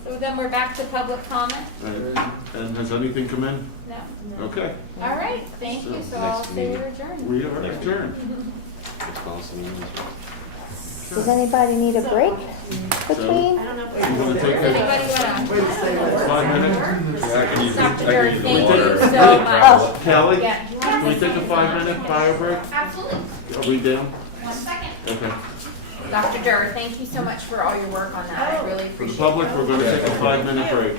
So then we're back to public comment? Right. And has anything come in? No? Okay, All right, thank you, so I'll Next say meeting. we're adjourned. we are adjourned. Next policy meeting. Does anybody need a break between? I don't know if You wanna Does take anybody a wanna? 5 minutes? Yeah, I can use Dr. I Dirk, can use thank water. you so much. Kelly, Yeah, do you want can we to take a say 5-minute bio break? Absolutely. Are we down? 1 second. Okay. Dr. Durr, thank you so much for all your work on that, I really For the appreciate it. public, we're going to take a 5-minute break.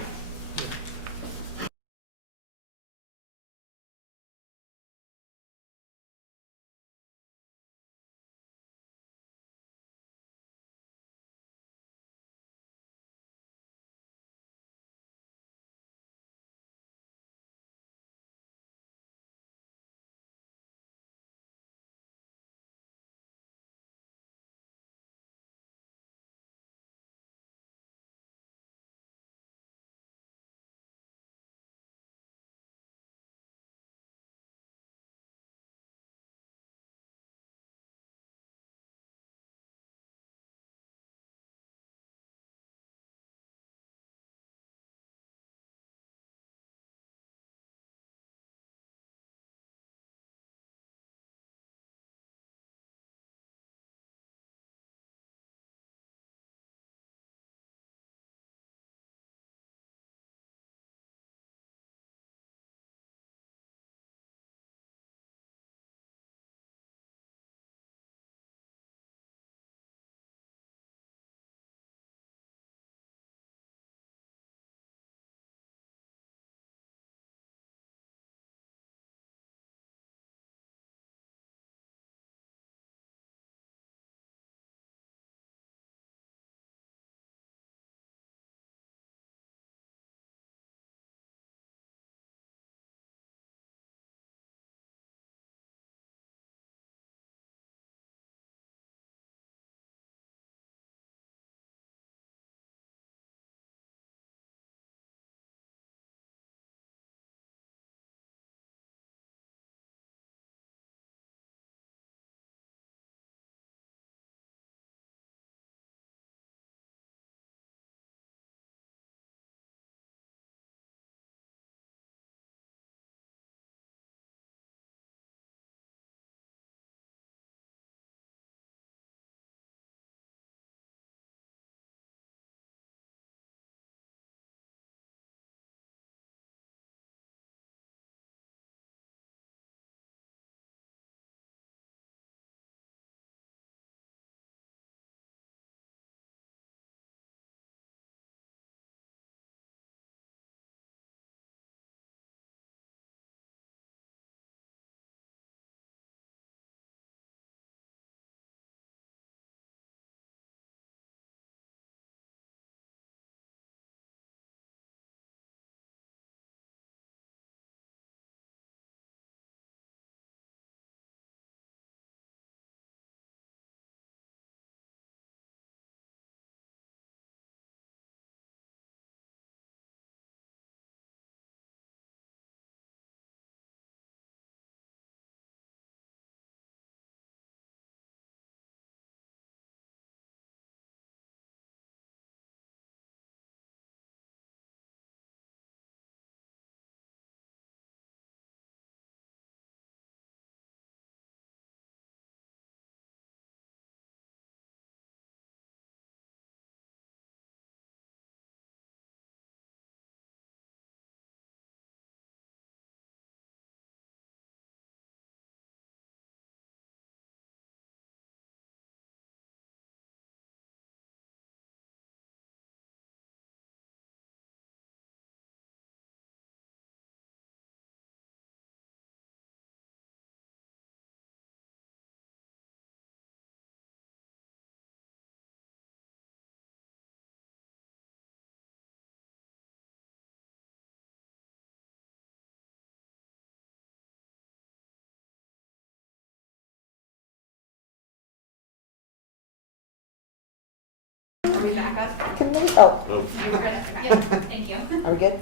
Are we back up? Committee, oh, Oh, You were good? Yeah, thank you. are we good?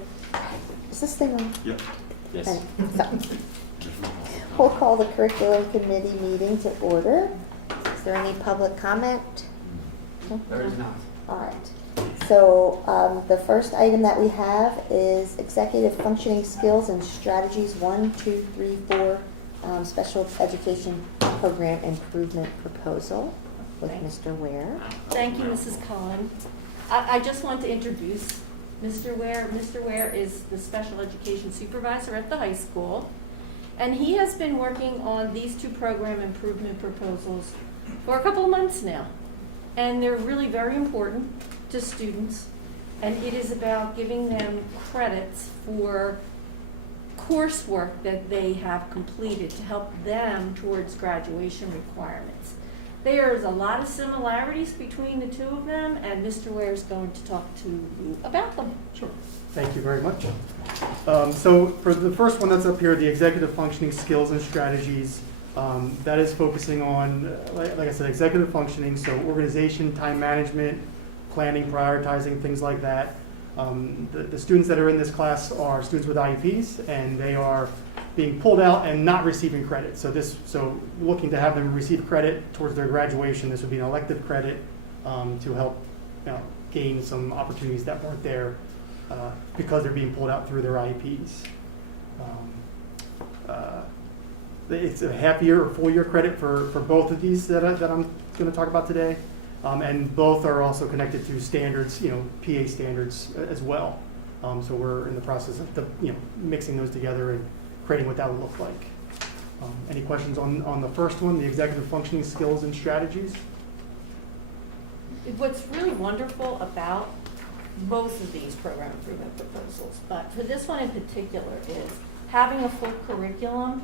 Is this thing on? yeah. Yes. So, we'll call the curriculum committee meeting to order. Is there any public comment? No? There is not. All right. So the first item that we have is executive functioning skills and strategies 1, 2, 3, 4 special education program improvement proposal with Mr. Ware. Thank you, Mrs. Cullen. I just want to introduce Mr. Ware. Mr. Ware is the special education supervisor at the high school, and he has been working on these two program improvement proposals for a couple of months now. And they're really very important to students, and it is about giving them credits for coursework that they have completed to help them towards graduation requirements. There's a lot of similarities between the two of them, and Mr. Ware is going to talk to you about them. Sure. Thank you very much. So for the first one that's up here, the executive functioning skills and strategies, that is focusing on, like I said, executive functioning, so organization, time management, planning, prioritizing, things like that. The students that are in this class are students with IEPs, and they are being pulled out and not receiving credit. So looking to have them receive credit towards their graduation. This would be an elective credit to help gain some opportunities that weren't there because they're being pulled out through their IEPs. It's a half year or full year credit for both of these that I'm going to talk about today. And both are also connected to standards, PA standards as well. So we're in the process of mixing those together and creating what that would look like. Any questions on the first one, the executive functioning skills and strategies? What's really wonderful about both of these program improvement proposals, but for this one in particular, is having a full curriculum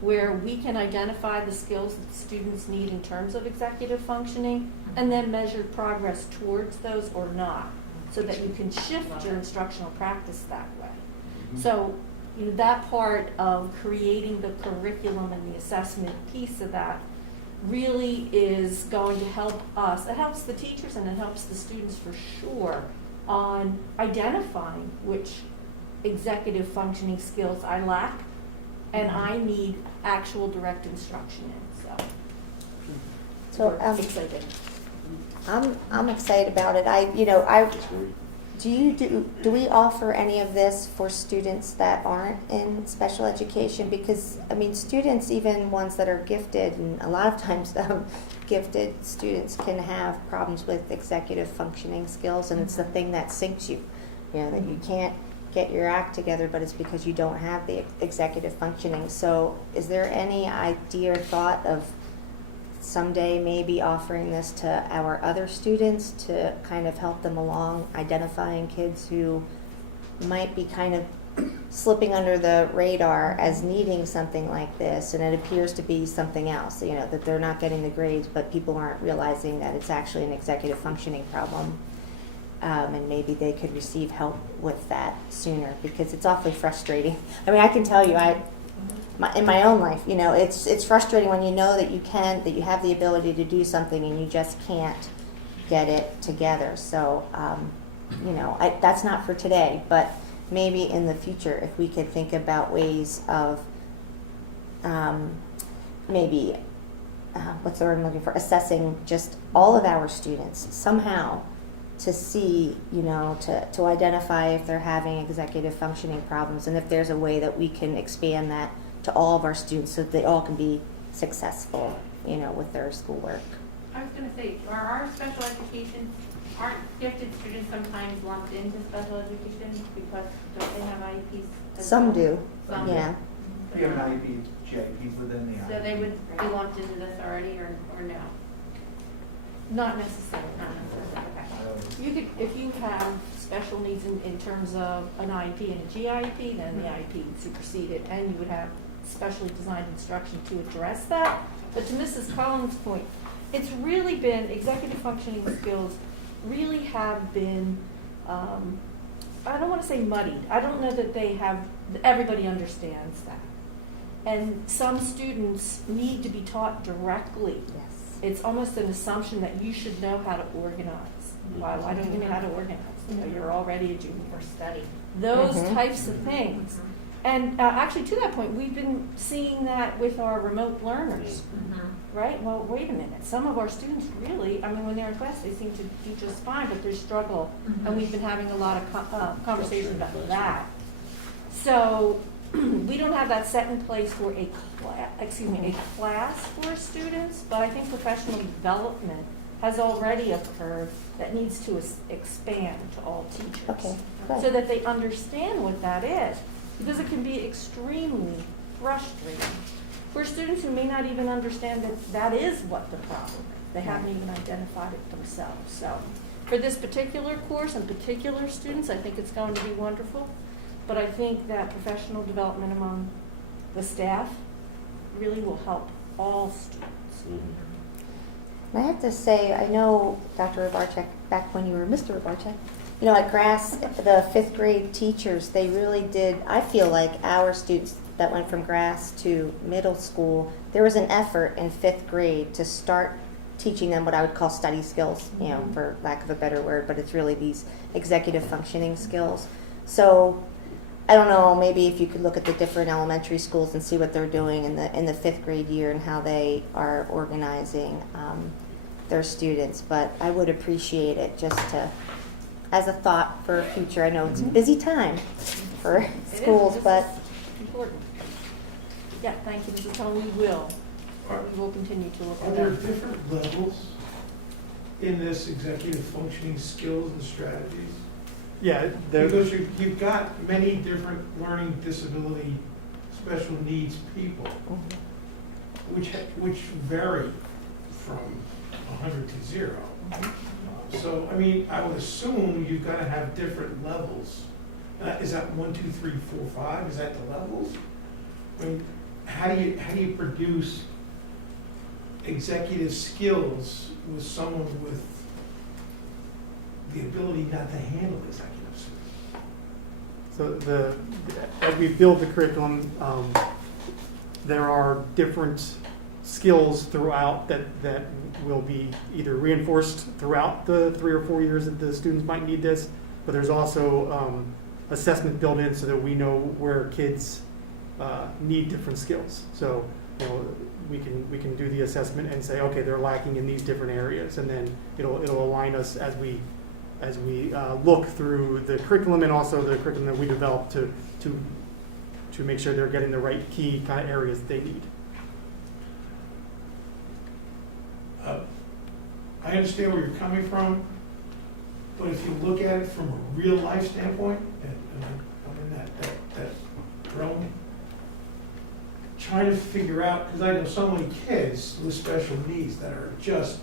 where we can identify the skills that students need in terms of executive functioning and then measure progress towards those or not, so that you can shift your instructional practice that way. So that part of creating the curriculum and the assessment piece of that really is going to help us. It helps the teachers and it helps the students for sure on identifying which executive functioning skills I lack and I need actual direct instruction in. So we're excited. I'm excited about it. Do we offer any of this for students that aren't in special education? Because students, even ones that are gifted, and a lot of times gifted students can have problems with executive functioning skills, and it's the thing that sinks you. That you can't get your act together, but it's because you don't have the executive functioning. So is there any idea or thought of someday maybe offering this to our other students to kind of help them along identifying kids who might be kind of slipping under the radar as needing something like this, and it appears to be something else, that they're not getting the grades, but people aren't realizing that it's actually an executive functioning problem. And maybe they could receive help with that sooner, because it's awfully frustrating. I can tell you, in my own life, it's frustrating when you know that you have the ability to do something and you just can't get it together. So, that's not for today, but maybe in the future, if we could think about ways of what's the word I'm looking for, assessing just all of our students somehow, to see, to identify if they're having executive functioning problems, and if there's a way that we can expand that to all of our students so that they all can be successful, with their schoolwork. I was going to say, are our special education, aren't gifted students sometimes lumped into special education because don't they have IEPs? as Some well? do, Some yeah. You have an IEP, JIPs within the IEP. So they would be lumped into this already, or no? Not necessarily. Not necessarily, okay. You could, if you have special needs in terms of an IEP and a GIEP, then the IEP would supersede it, and you would have specially designed instruction to address that. But to Mrs. Collins' point, it's really been, executive functioning skills really have been, I don't want to say muddied. I don't know that everybody understands that. And some students need to be taught directly. Yes. It's almost an assumption that you should know how to organize. Why don't you know how to organize? You know, you're already a junior study. Those Mhm. types of things. And actually, to that point, we've been seeing that with our remote learners, right? Well, wait a minute. Some of our students really, I mean, when they're in class, they seem to do just fine, but they struggle. And we've been having a lot of conversation about that. So we don't have that set in place for a class for students, but I think professional development has already occurred that needs to expand to all teachers. Okay, So good. that they understand what that is, because it can be extremely frustrating for students who may not even understand that that is what the problem is. They haven't even identified it themselves. So for this particular course and particular students, I think it's going to be wonderful. But I think that professional development among the staff really will help all students. And I have to say, I know Dr. Rabarchak, back when you were Mr. Rabarchak, you know, at Grass, the 5th grade teachers, they really did, I feel like our students that went from Grass to middle school, there was an effort in 5th grade to start teaching them what I would call study skills, you know, for lack of a better word, but it's really these executive functioning skills. So I don't know, maybe if you could look at the different elementary schools and see what they're doing in the 5th grade year and how they are organizing their students. But I would appreciate it just to, as a thought for future. I know it's a busy time for schools, but Important. Yeah, thank you, Mrs. Tone. We will continue to look Are at there that. different levels in this executive functioning skills and strategies? Yeah, Because you've got many different learning disability, special needs people, which vary from 100 to 0. So, I mean, I would assume you've got to have different levels. Is that 1, 2, 3, 4, 5? Is that the levels? I mean, how do you produce executive skills with someone with the ability not to handle executive skills? So as we build the curriculum, there are different skills throughout that will be either reinforced throughout the 3 or 4 years that the students might need this, but there's also assessment built in so that we know where kids need different skills. So, you know, we can do the assessment and say, okay, they're lacking in these different areas, and then it'll align us as we look through the curriculum and also the curriculum that we develop to make sure they're getting the right key kind of areas that they need. I understand where you're coming from, but if you look at it from a real life standpoint, and I'm in that realm, trying to figure out, because I know so many kids with special needs that are just,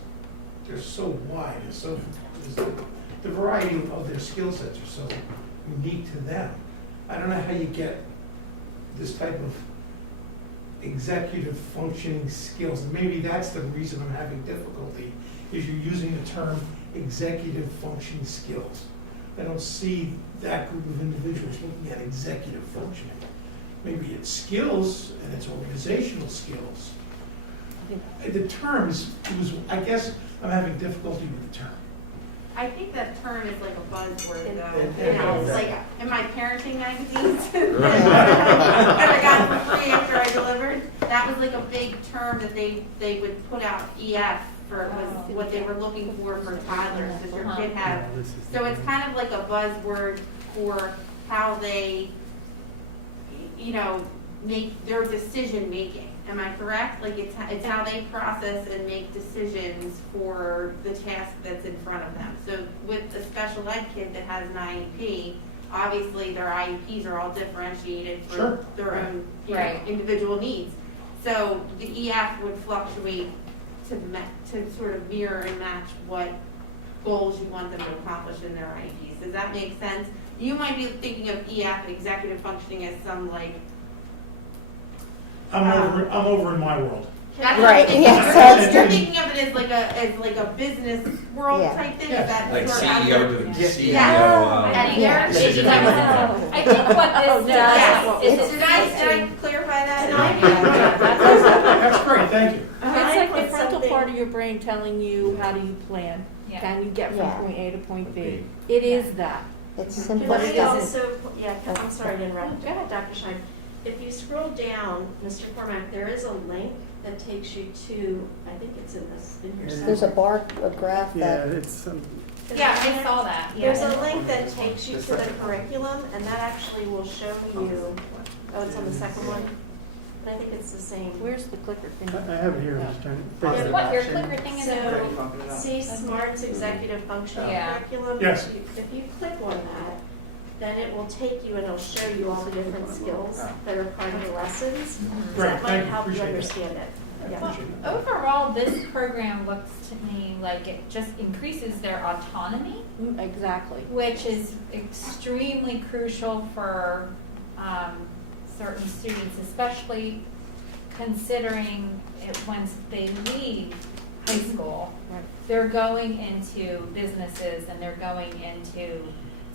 they're so wide and so, the variety of their skill sets are so unique to them. I don't know how you get this type of executive functioning skills. And maybe that's the reason I'm having difficulty, is you're using the term executive functioning skills. I don't see that group of individuals looking at executive functioning. Maybe it's skills and it's organizational skills. The term I guess I'm having difficulty with the term. I think that term is like a buzzword though. It You know, is. it's like in my parenting magazines that I got for free after I delivered, that was like a big term that they would put out EF for was what they were looking for toddlers. If your kid had, so it's kind of like a buzzword for how they, you know, make their decision making. Am I correct? Like it's how they process and make decisions for the task that's in front of them. So with a special ed kid that has an IEP, obviously their IEPs are all differentiated for Sure. their own Right. individual needs. So the EF would fluctuate to sort of mirror and match what goals you want them to accomplish in their IEPs. Does that make sense? You might be thinking of EF, executive functioning, as some like I'm over in my world. that's Right, what I'm yeah, thinking. so You're it's- thinking of it as like a business world Yeah. type thing. Yeah. Is that Like sort of how CEO you're- to Yeah. CEO. Yeah. Yeah. Decision I making. think what this Yes. does is Did I clarify that? That's great, thank you. It's like the It's frontal something- part of your brain train telling you how do you plan? Yeah. Can you get from Yeah. point A to point B? Okay. It is that. It's Can simple I stuff. also, yeah, I'm sorry to interrupt. Go ahead. Dr. Schein. If you scroll down, Mr. Cormack, there is a link that takes you to, I think it's in this, in your Yeah. There's a somewhere. bar, a graph Yeah, that, it's, Yeah, I saw that. There's Yeah. a link that takes you to the curriculum, and that actually will show you, oh, it's on the second one? But I think it's the same. Where's the clicker thing? I have it here, I'm just trying to. Yeah, What, your clicker thing is So, in see SMART's executive functioning Yeah. curriculum? Yes. If you click on that, then it will take you and it'll show you all the different skills that are part of the lessons. So Right, that might thank you, help you appreciate that. understand it. Yeah. Appreciate that. Overall, this program looks to me like it just increases their autonomy, Exactly. which is extremely crucial for certain students, especially considering it once they leave high school. Right. They're going into businesses and they're going into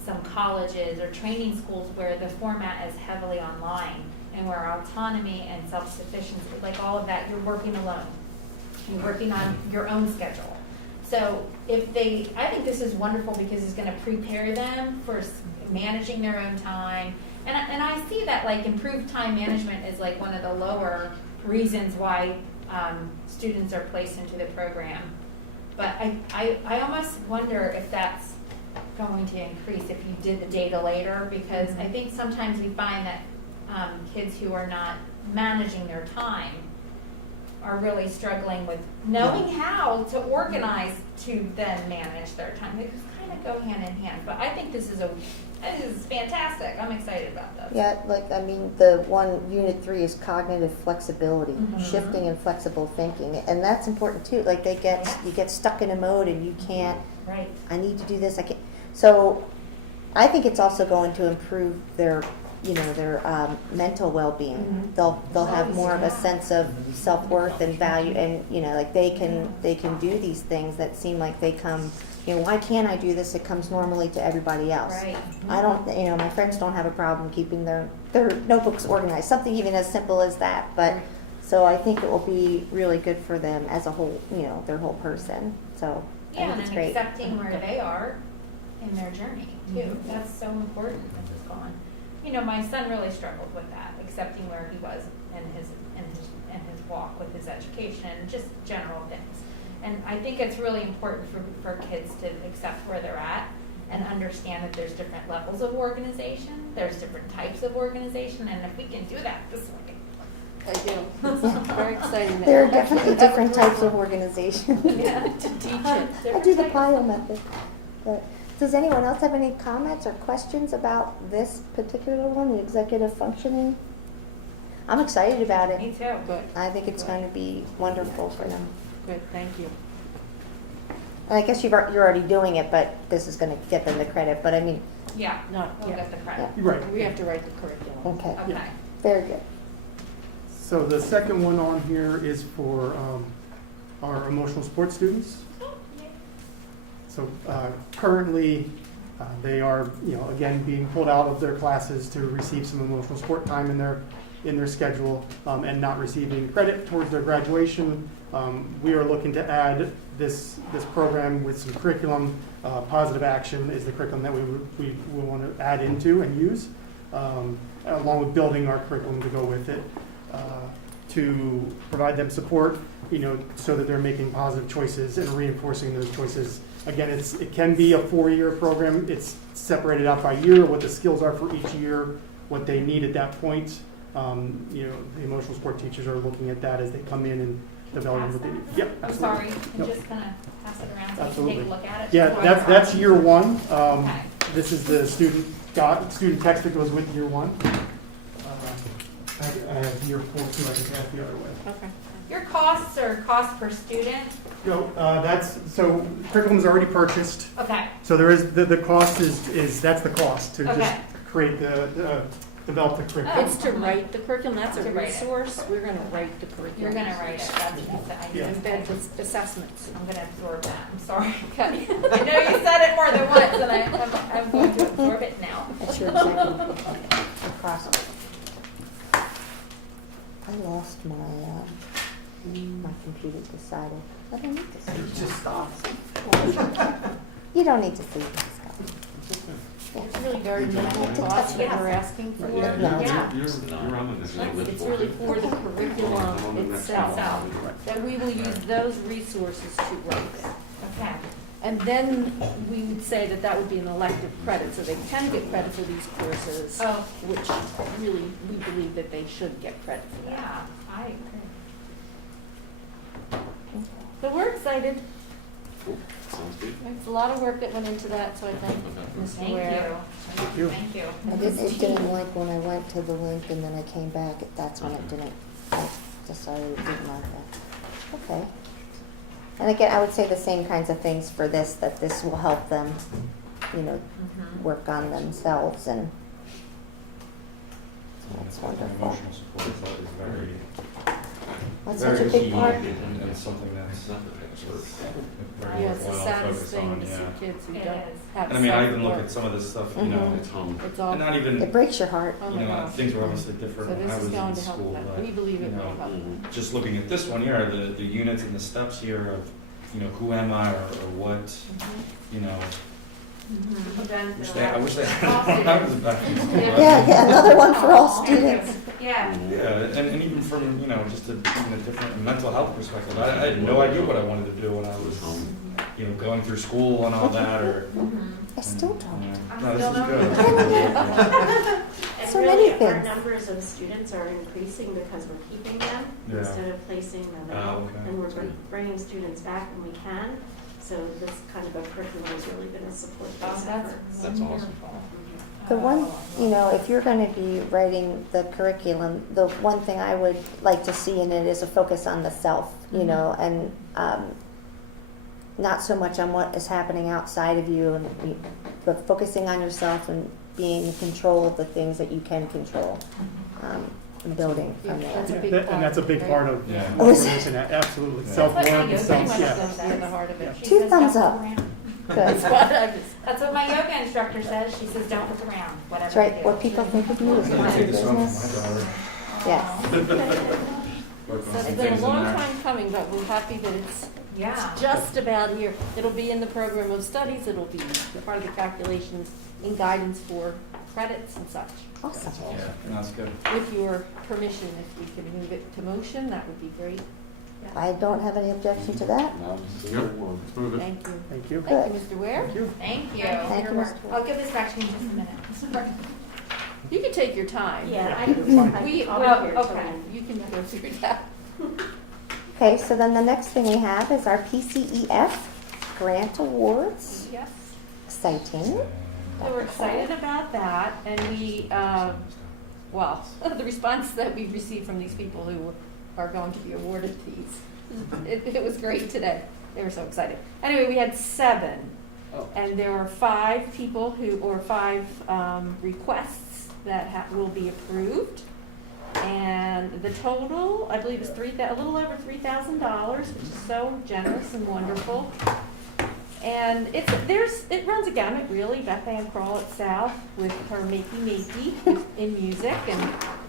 some colleges or training schools where the format is heavily online and where autonomy and self-sufficiency, like all of that, you're working alone. You're working on your own schedule. So if they, I think this is wonderful because it's gonna prepare them for managing their own time. And I see that like improved time management is like one of the lower reasons why students are placed into the program. But I almost wonder if that's going to increase if you did the data later, because I think sometimes we find that kids who are not managing their time are really struggling with knowing how to organize to then manage their time. They just kind of go hand in hand. But I think this is fantastic. I'm excited about this. yeah, like, I mean, the one, Unit 3 is cognitive flexibility, Mhm. shifting and flexible thinking. And that's important too, like you get stuck in a mode and you can't, Right. I need to do this, I can't. So I think it's also going to improve their, their mental well-being. They'll have more of a sense of self-worth and value, and like they can do these things that seem like they come. Why can't I do this? It comes normally to everybody else. Right. I don't. My friends don't have a problem keeping their notebooks organized. Something even as simple as that. But so I think it will be really good for them as a whole. Their whole person. So I Yeah, think it's and great. accepting where they are in their journey too. That's so important as it's gone. My son really struggled with that, accepting where he was in his walk with his education and just general things. And I think it's really important for kids to accept where they're at and understand that there's different levels of organization, there's different types of organization, and if we can do that this way. I do. Very exciting. There are definitely different types of organization. Yeah, To teach it. I do the pile method. But does anyone else have any comments or questions about this particular one, the executive functioning? I'm excited about it. Me too. Good, I think it's going to be wonderful for them. good, thank you. And I guess you're already doing it, but this is going to get them the credit. But I mean, Yeah, No, we'll yeah. get the credit. right. We have to write the curriculum. okay, Okay. very good. So the second one on here is for our emotional support students. So currently, they are, again, being pulled out of their classes to receive some emotional support time in their schedule and not receiving credit towards their graduation. We are looking to add this program with some curriculum. Positive action is the curriculum that we want to add into and use, along with building our curriculum to go with it, to provide them support, so that they're making positive choices and reinforcing those choices. Again, it can be a 4-year program. It's separated out by year, what the skills are for each year, what they need at that point. The emotional support teachers are looking at that as they come in and develop what they need. Yep, I'm absolutely. sorry, I'm Yep. just gonna pass it around so you can Absolutely. take a look at it. Yeah, that's year one. Okay. This is the student text that goes with year one. I have year 4 too, I can pass the other way. Okay. Your costs are cost per student? So curriculum's already purchased. Okay, So there is, the cost is that's the cost to just Okay. create develop the curriculum. It's to write the curriculum, that's a To write it. resource, we're gonna write the curriculum. you're gonna write it, that's what you said. Yeah. Embed the assessments. I'm gonna absorb that, I'm sorry. Okay. I know you said it more than once, and I'm going to absorb it now. That's your executive the process. I lost my My computer decided. I don't need to see It just stops. You don't need to see this stuff. It's really very minimal cost that we're asking for. No. You're on this. It's really for the curriculum itself, that we will use those resources to write it. Okay. And then we would say that that would be an elective credit, so they can get credit for these courses, Oh, which really, we believe that they should get credit for that. yeah, I agree. So we're excited. Cool. Sounds good. It's a lot of work that went into that, so I thank Mr. Thank Ware. you. Thank you. I didn't like when I went to the link and then I came back, that's when it didn't, I decided it didn't like that. Okay. And again, I would say the same kinds of things for this, that this will help them, work on themselves and that's wonderful. Emotional support is very, That's such a very big key part. and something that's It's not the best work. very Yeah, it's the worthwhile saddest focus thing on, to see yeah. kids who It don't is. have And I mean, I even look self-worth. at some of this stuff, Mhm. It's home. It's all, and not even, It breaks your heart. oh my gosh. things were obviously different So when this I is was going in to help school, them. but, We believe it you will know, help them. just looking at this one here, the units and the steps here of, who am I or what, Mhm. I wish they had when I was back in school. Yeah, another one for all students. Yeah. Yeah, and even from, just a different mental health perspective, I had no idea what I wanted to do when I was, going through school and all that, or. I still don't. No, this is good. And So really, many our things. numbers of students are increasing because we're keeping them Yeah. instead of placing them Oh, out. okay. And we're bringing students back when we can. So this kind of a curriculum is really going to support Oh, those that's efforts. That's awesome. wonderful. The one, if you're going to be writing the curriculum, the one thing I would like to see in it is a focus on the self, and not so much on what is happening outside of you, but focusing on yourself and being in control of the things that you can control, and building from Yeah, there. that's a big And that's a part, big right? part of Yeah. Oh, is it? organization, absolutely. Yeah. Self-work, That's what my yoga self, instructor yeah. says. That's the heart of it. She Two says, thumbs "Don't up. look around." Good. That's what I just. That's what my yoga instructor says. She says, don't look around, whatever That's right. you do. What people think of you is none of Take your this one from business. my daughter. Yes. Work on So some it's been a things in long there. time coming, but we're happy that it's Yeah. just about here. It'll be in the program of studies, it'll be part of the calculations in guidance for credits and such. Awesome. Yeah, no, that's good. With your permission, if we can move it to motion, that would be great. I don't have any objection to that. Now, Yep. Let's move it. Thank you. Thank you. Thank you, Mr. Ware. Thank you. Thank you. Thank you, Mr. I'll give this back to you in just a minute. You can take your time. Yeah, Fine. I'll We, be well, here okay. till- you can go through that. Okay, so then the next thing we have is our PCEF grant awards. Yes. Exciting. So we're excited about that, and we, well, the response that we received from these people who are going to be awarded these, it was great today. They were so excited. Anyway, we had 7, and there are 5 people or 5 requests that will be approved. And the total, I believe, is a little over $3,000, which is so generous and wonderful. And it runs a gamut, really. Beth Ann Kroll at South with her Makey in music, and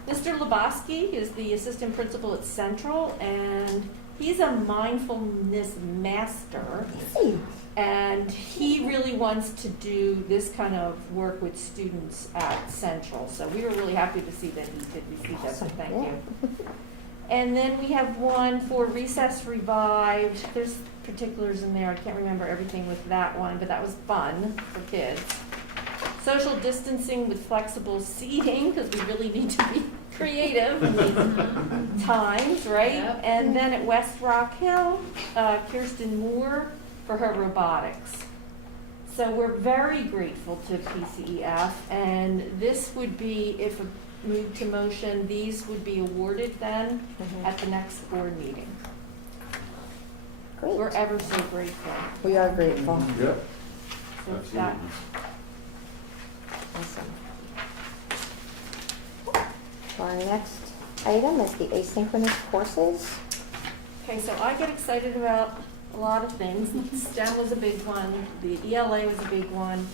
Mr. Lebowski is the assistant principal at Central, and he's a mindfulness master. Hey, And he really wants to do this kind of work with students at Central. So we were really happy to see that he did receive that, so Awesome, thank yeah. you. And then we have one for Recess Revived. There's particulars in there. I can't remember everything with that one, but that was fun for kids. Social distancing with flexible seating, because we really need to be creative in these times, right? Yep. And then at West Rock Hill, Kirsten Moore for her robotics. So we're very grateful to PCEF, and this would be, if moved to motion, these would be awarded then at the next board meeting. We're great. ever so grateful. We are grateful. Yep, So absolutely. that, Awesome. Our next item is the asynchronous courses. okay, so I get excited about a lot of things. STEM was a big one, the ELA was a big one.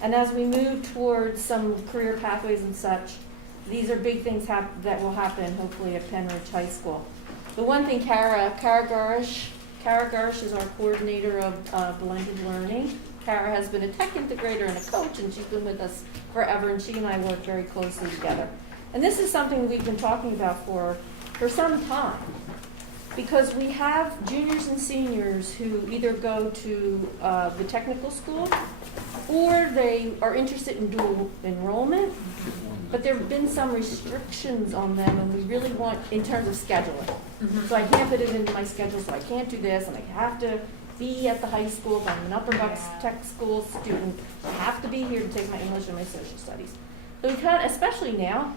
And as we move towards some career pathways and such, these are big things that will happen hopefully at Penridge High School. The one thing, Kara Garish is our coordinator of blended learning. Kara has been a tech integrator and a coach, and she's been with us forever, and she and I work very closely together. And this is something we've been talking about for some time, because we have juniors and seniors who either go to the technical school or they are interested in dual enrollment, but there have been some restrictions on them, and we really want, in terms of scheduling. So I can't fit it into my schedule, so I can't do this, and I have to be at the high school. If I'm an Upper Bucks Tech School student, I have to be here to take my English and my social studies. So we kind of, especially now,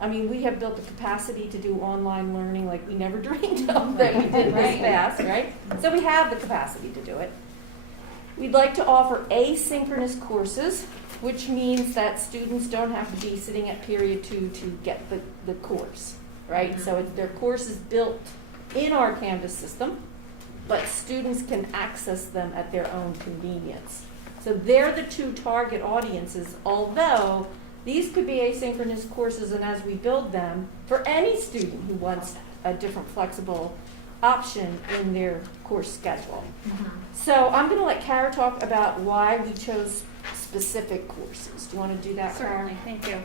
I mean, we have built the capacity to do online learning like we never dreamed of that we did this fast, right? So we have the capacity to do it. We'd like to offer asynchronous courses, which means that students don't have to be sitting at period 2 to get the course, right? So their course is built in our Canvas system, but students can access them at their own convenience. So they're the two target audiences, although these could be asynchronous courses, and as we build them, for any student who wants a different flexible option in their course schedule. So I'm going to let Kara talk about why we chose specific courses. Do you want to do that, Kara? Certainly, thank you.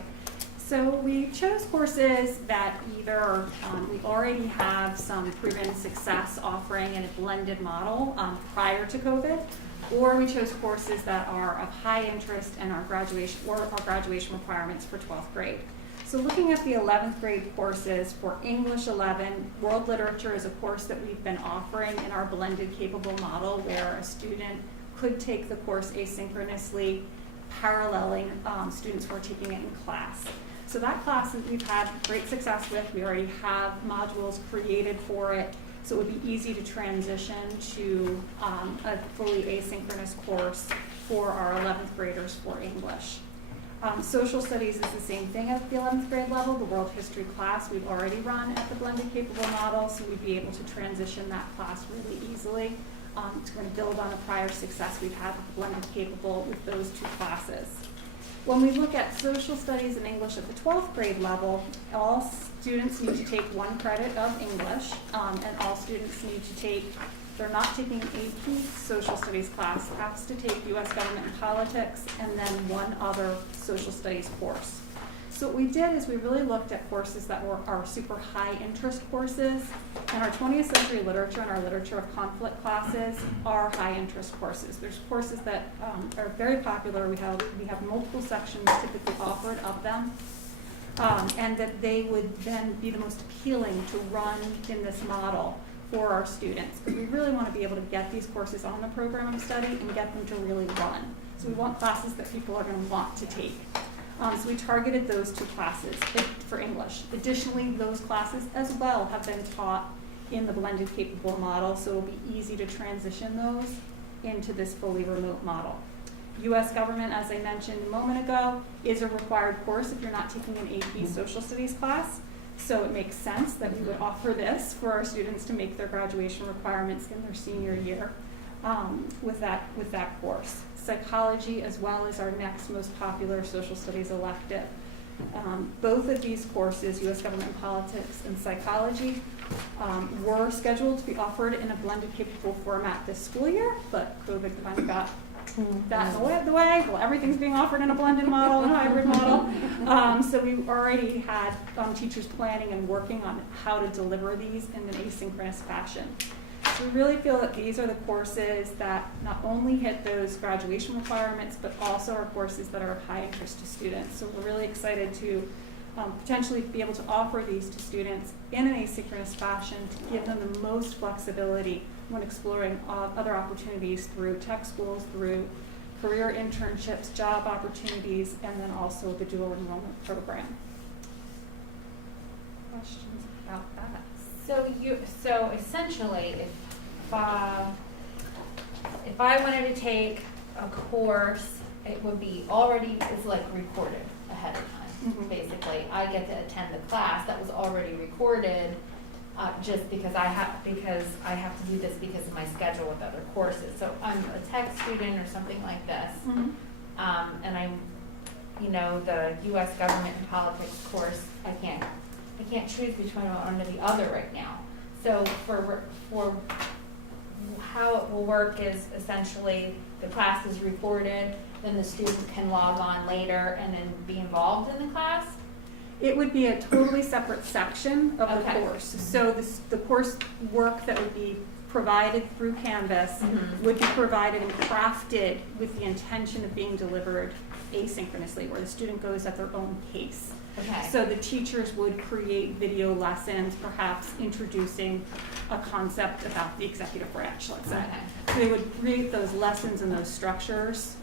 So we chose courses that either we already have some proven success offering in a blended model prior to COVID, or we chose courses that are of high interest in our graduation requirements for 12th grade. So looking at the 11th grade courses for English 11, World Literature is a course that we've been offering in our blended capable model, where a student could take the course asynchronously, paralleling students who are taking it in class. So that class we've had great success with. We already have modules created for it, so it would be easy to transition to a fully asynchronous course for our 11th graders for English. Social studies is the same thing at the 11th grade level. The world history class we've already run at the blended capable model, so we'd be able to transition that class really easily. It's going to build on the prior success we've had with the blended capable with those two classes. When we look at social studies and English at the 12th grade level, all students need to take 1 credit of English, and all students need to take, if they're not taking an AP social studies class, has to take U.S. government and politics, and then 1 other social studies course. So what we did is we really looked at courses that were our super high interest courses, and our 20th century literature and our literature of conflict classes are high interest courses. There's courses that are very popular. We have multiple sections typically offered of them, and that they would then be the most appealing to run in this model for our students, because we really want to be able to get these courses on the program of study and get them to really run. So we want classes that people are going to want to take. So we targeted those 2 classes for English. Additionally, those classes as well have been taught in the blended capable model, so it will be easy to transition those into this fully remote model. U.S. government, as I mentioned a moment ago, is a required course if you're not taking an AP social studies class. So it makes sense that we would offer this for our students to make their graduation requirements in their senior year with that course. Psychology, as well as our next most popular social studies elective. Both of these courses, U.S. Government and Politics and Psychology, were scheduled to be offered in a blended capable format this school year, but COVID kind of got that in the way. Well, everything's being offered in a blended model and a hybrid model. So we already had teachers planning and working on how to deliver these in an asynchronous fashion. So we really feel that these are the courses that not only hit those graduation requirements, but also are courses that are of high interest to students. So we're really excited to potentially be able to offer these to students in an asynchronous fashion to give them the most flexibility when exploring other opportunities through tech schools, through career internships, job opportunities, and then also the dual enrollment program. Questions about that? So essentially, if I wanted to take a course, it would be it's like recorded ahead of time. Basically, I get to attend the class that was already recorded, just because I have to do this because of my schedule with other courses. So I'm a tech student or something like this, and I'm, the U.S. Government and Politics course. I can't choose between one or the other right now. So for how it will work is essentially the class is recorded, then the student can log on later and then be involved in the class? It would be a totally separate section of the Okay. course. So the course work that would be provided through Canvas Mhm. would be provided and crafted with the intention of being delivered asynchronously, where the student goes at their own pace. Okay. So the teachers would create video lessons, perhaps introducing a concept about the executive branch, let's say. Okay. So they would create those lessons and those structures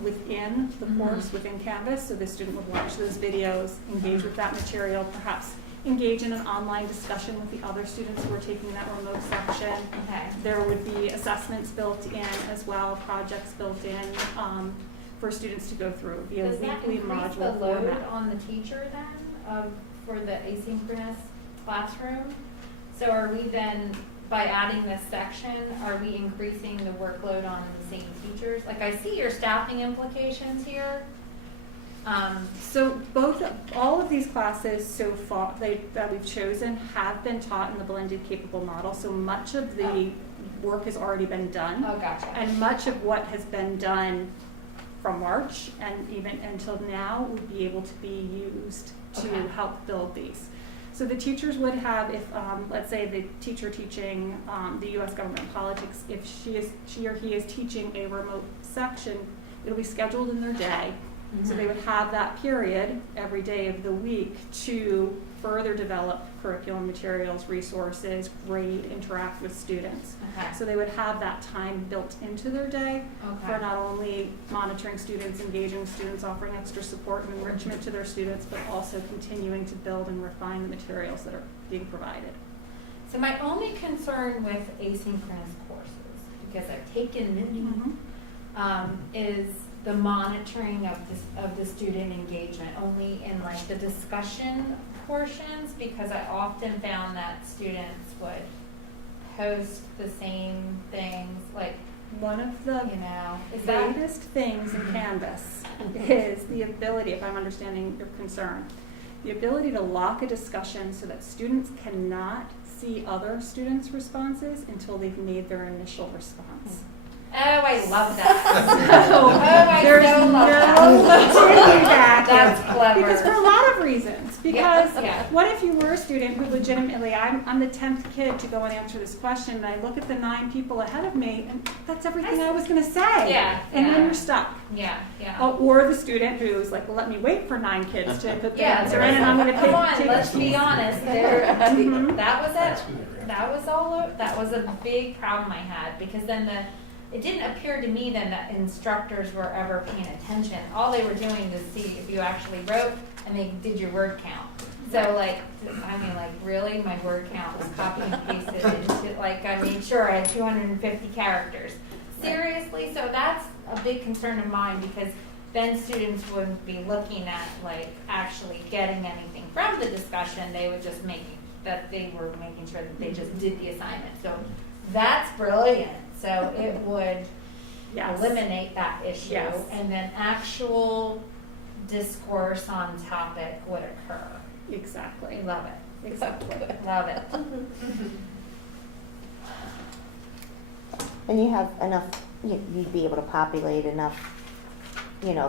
within the Mhm. course, within Canvas, so the student would watch those videos, engage with that material, perhaps engage in an online discussion with the other students who are taking that remote section. Okay. There would be assessments built in as well, projects built in for students to go through via Does that weekly increase the module load format. on the teacher then, for the asynchronous classroom? So are we then, by adding this section, are we increasing the workload on the same teachers? Like, I see your staffing implications here. So all of these classes so far that we've chosen have been taught in the blended capable model. So much of the work has already been done. Oh, gotcha. And much of what has been done from March and even until now would be able to be used to Okay. help build these. So the teachers would have, if let's say the teacher teaching the U.S. government politics, if she or he is teaching a remote section, it'll be scheduled in their day. So they would have that period every day of the week to further develop curriculum materials, resources, grade, interact with students. Okay. So they would have that time built into their day for Okay. not only monitoring students, engaging students, offering extra support and enrichment to their students, but also continuing to build and refine the materials that are being provided. So my only concern with asynchronous courses, because I've taken many, is the monitoring of the student engagement, only in like the discussion portions, because I often found that students would post the same things, like, One of the you know, is that, greatest things in Canvas is the ability, if I'm understanding your concern, the ability to lock a discussion so that students cannot see other students' responses until they've made their initial response. oh, I love that. Oh, I There's so love that. no piggyback. That's clever. Because for a lot of reasons. Because Yeah. what if you were a student who legitimately, I'm the 10th kid to go and answer this question, and I look at the 9 people ahead of me, and that's everything I was going to say. Yeah, And yeah. then you're stuck. Yeah, yeah. Or the student who's like, well, let me wait for 9 kids to put their Yeah, answer in, and I'm going to come on, take let's be honest, there, Mhm. that was it. That was a big problem I had, because then it didn't appear to me then that instructors were ever paying attention. All they were doing was see if you actually wrote and they did your word count. So like, I mean, like, really, my word count was copy and pasted into, like, I made sure I had 250 characters. Seriously, so that's a big concern of mine, because then students wouldn't be looking at, like, actually getting anything from the discussion. They would just making sure that they just did the assignment. So that's brilliant. So it would Yes. eliminate that issue, Yes. and then actual discourse on topic would occur. Exactly. Love it. Exactly. Love it. And you have enough, you'd be able to populate enough,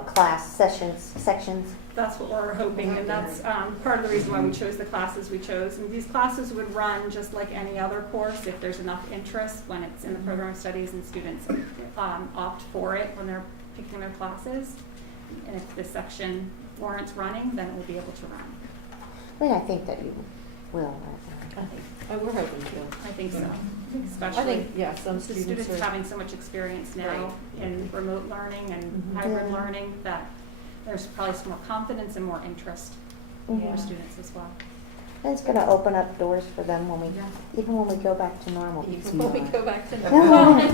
class sections. That's what we're hoping, and that's part of the reason why we chose the classes we chose. And these classes would run just like any other course if there's enough interest when it's in the program of studies and students opt for it when they're picking their classes. And if the section warrants running, then it will be able to run. I mean, I think that you will. We're hoping to. I think so, I especially think, yeah, some the students are. having so much experience now Right. in remote learning and Mhm. hybrid Yeah. learning that there's probably some more confidence and more interest Mhm. for students as well. And it's going to open up doors for them Yeah. even when we go back to normal. Even when we go back to Well, and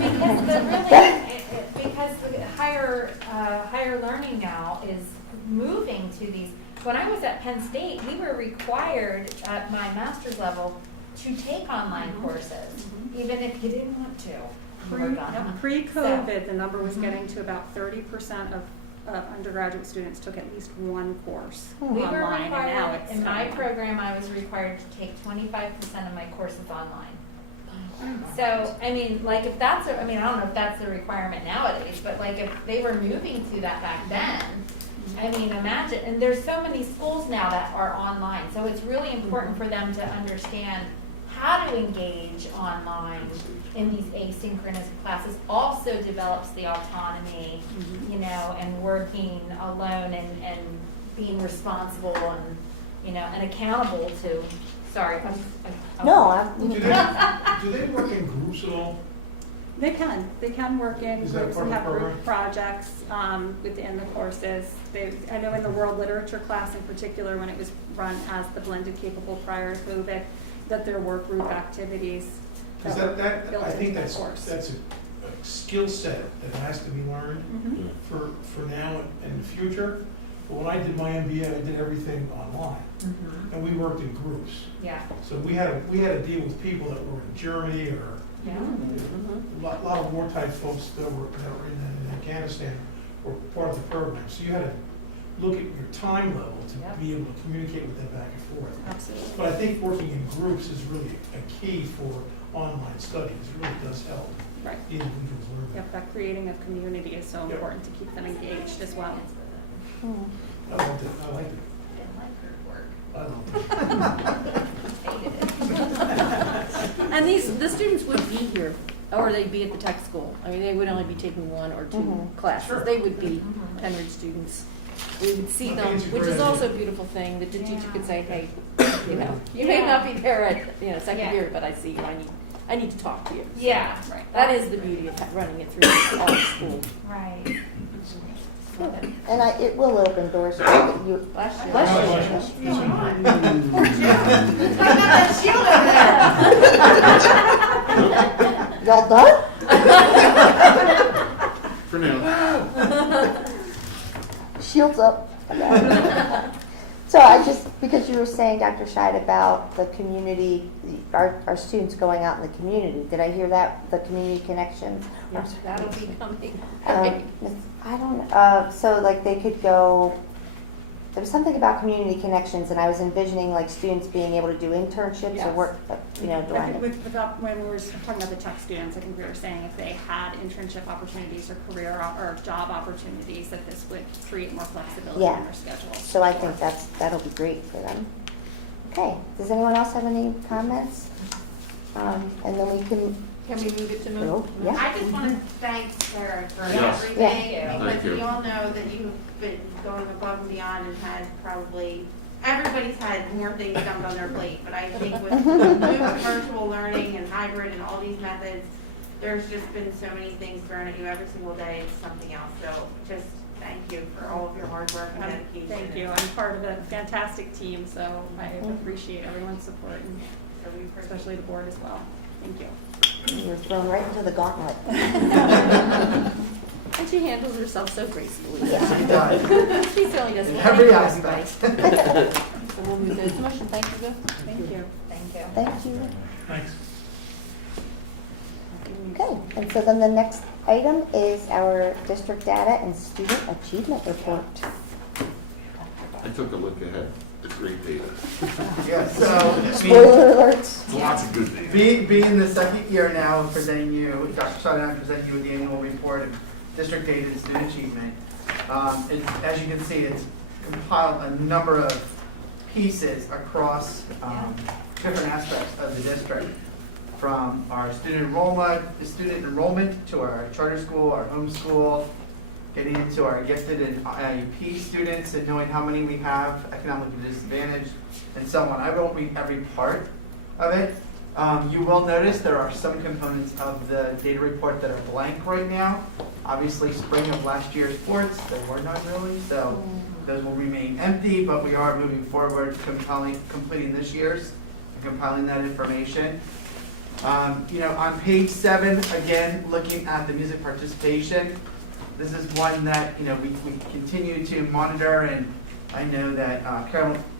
because the higher learning now is moving to these. When I was at Penn State, we were required at my master's level to take online courses, even if you didn't want to. You were done. Pre-COVID, the number was getting to about 30% of of undergraduate students took at least one course We were online, and now required, it's in my online. program, I was required to take 25% of my courses online. So, I mean, like, if that's, I mean, I don't know if that's the requirement nowadays, but like, if they were moving to that back then, I mean, imagine, and there's so many schools now that are online, so it's really important for them to understand how to engage online in these asynchronous classes. Also develops the autonomy, you know, and working alone and being responsible and, you know, and accountable to, sorry. Do they work in groups at all? They can work in Is that groups part and of the have group program? projects within the courses. I know in the world literature class in particular, when it was run as the blended capable prior to COVID, that there were group activities Because that were that, built I think into the that's course. a skill set that has to be learned Mhm. for now and the future. But when I did my MBA, I did everything online, Mhm. and we worked in groups. Yeah, So we had to deal with people that were in Germany or yeah. a lot of war-type folks that were in Afghanistan were part of the program. So you had to look at your time level to Yep. be able to communicate with them back and forth. Absolutely. But I think working in groups is really a key for online studies. It really does help Right. the individuals learn. Yep, that creating of community is so Yep. important to keep them engaged as well. I liked it. Didn't like group work. I liked it. Hated it. And the students would be here, or they'd be at the tech school. I mean, they would only be taking one or two Mhm. classes. Sure. They would be Mhm. tenured students. We would see them, Integrated. which is also a beautiful thing, that the teacher could say, hey, you know, you may Yeah. not be there at, you know, second Yeah. year, but I see you, I need to talk to you. Yeah. Right. That is the beauty of running it through all the school. Right. And it will open doors so that you, Bless you. Bless you. y'all done? For now. Shields up. So I just, because you were saying, Dr. Scheid, about the community, our students going out in the community, did I hear that, the community connections? Yes, that'll be coming. I don't, so like they could go, there was something about community connections, and I was envisioning like students being able to do internships or Yes. work, you know, I think doing. when we were talking about the tech students, I think we were saying if they had internship opportunities or or job opportunities, that this would create more flexibility Yeah. in their schedule. So I think that'll be great for them. Okay, does anyone else have any comments? And then we can Can we move it to go, move? yeah. I just want to thank Sarah for Yes. everything, Thank you. because we all know that you've been going above and beyond and had probably, everybody's had more things dumped on their plate, but I think with virtual learning and hybrid and all these methods, there's just been so many things thrown at you every single day, it's something else, so just thank you for all of your hard work and dedication. Thank you. I'm part of a fantastic team, so I appreciate everyone's support, and So we appreciate especially the board as well. Thank you. You were thrown right into the gauntlet. And she handles herself so gracefully. Yeah. She does. She certainly does. In Thank every you, aspect. everybody. So we'll move those to motion. Thank you, Bill. Thank you. Thank you. Thank you. Thanks. Okay, and so then the next item is our district data and student achievement report. I took a look ahead. It's great data. Yeah, so, I mean, Spoiler alerts. Lots of good data. being the second year now of presenting you, Dr. Scheid and I present you with the annual report of district data and student achievement. And as you can see, it's compiled a number of pieces across different aspects of the district, from our student enrollment to our charter school, our homeschool, getting into our gifted and IEP students and knowing how many we have economically disadvantaged and so on. I won't read every part of it. You will notice there are some components of the data report that are blank right now. Obviously, spring of last year's sports, there were none really, so those will remain empty, but we are moving forward, completing this year's and compiling that information. On page 7, again, looking at the music participation, this is one that, we continue to monitor, and I know that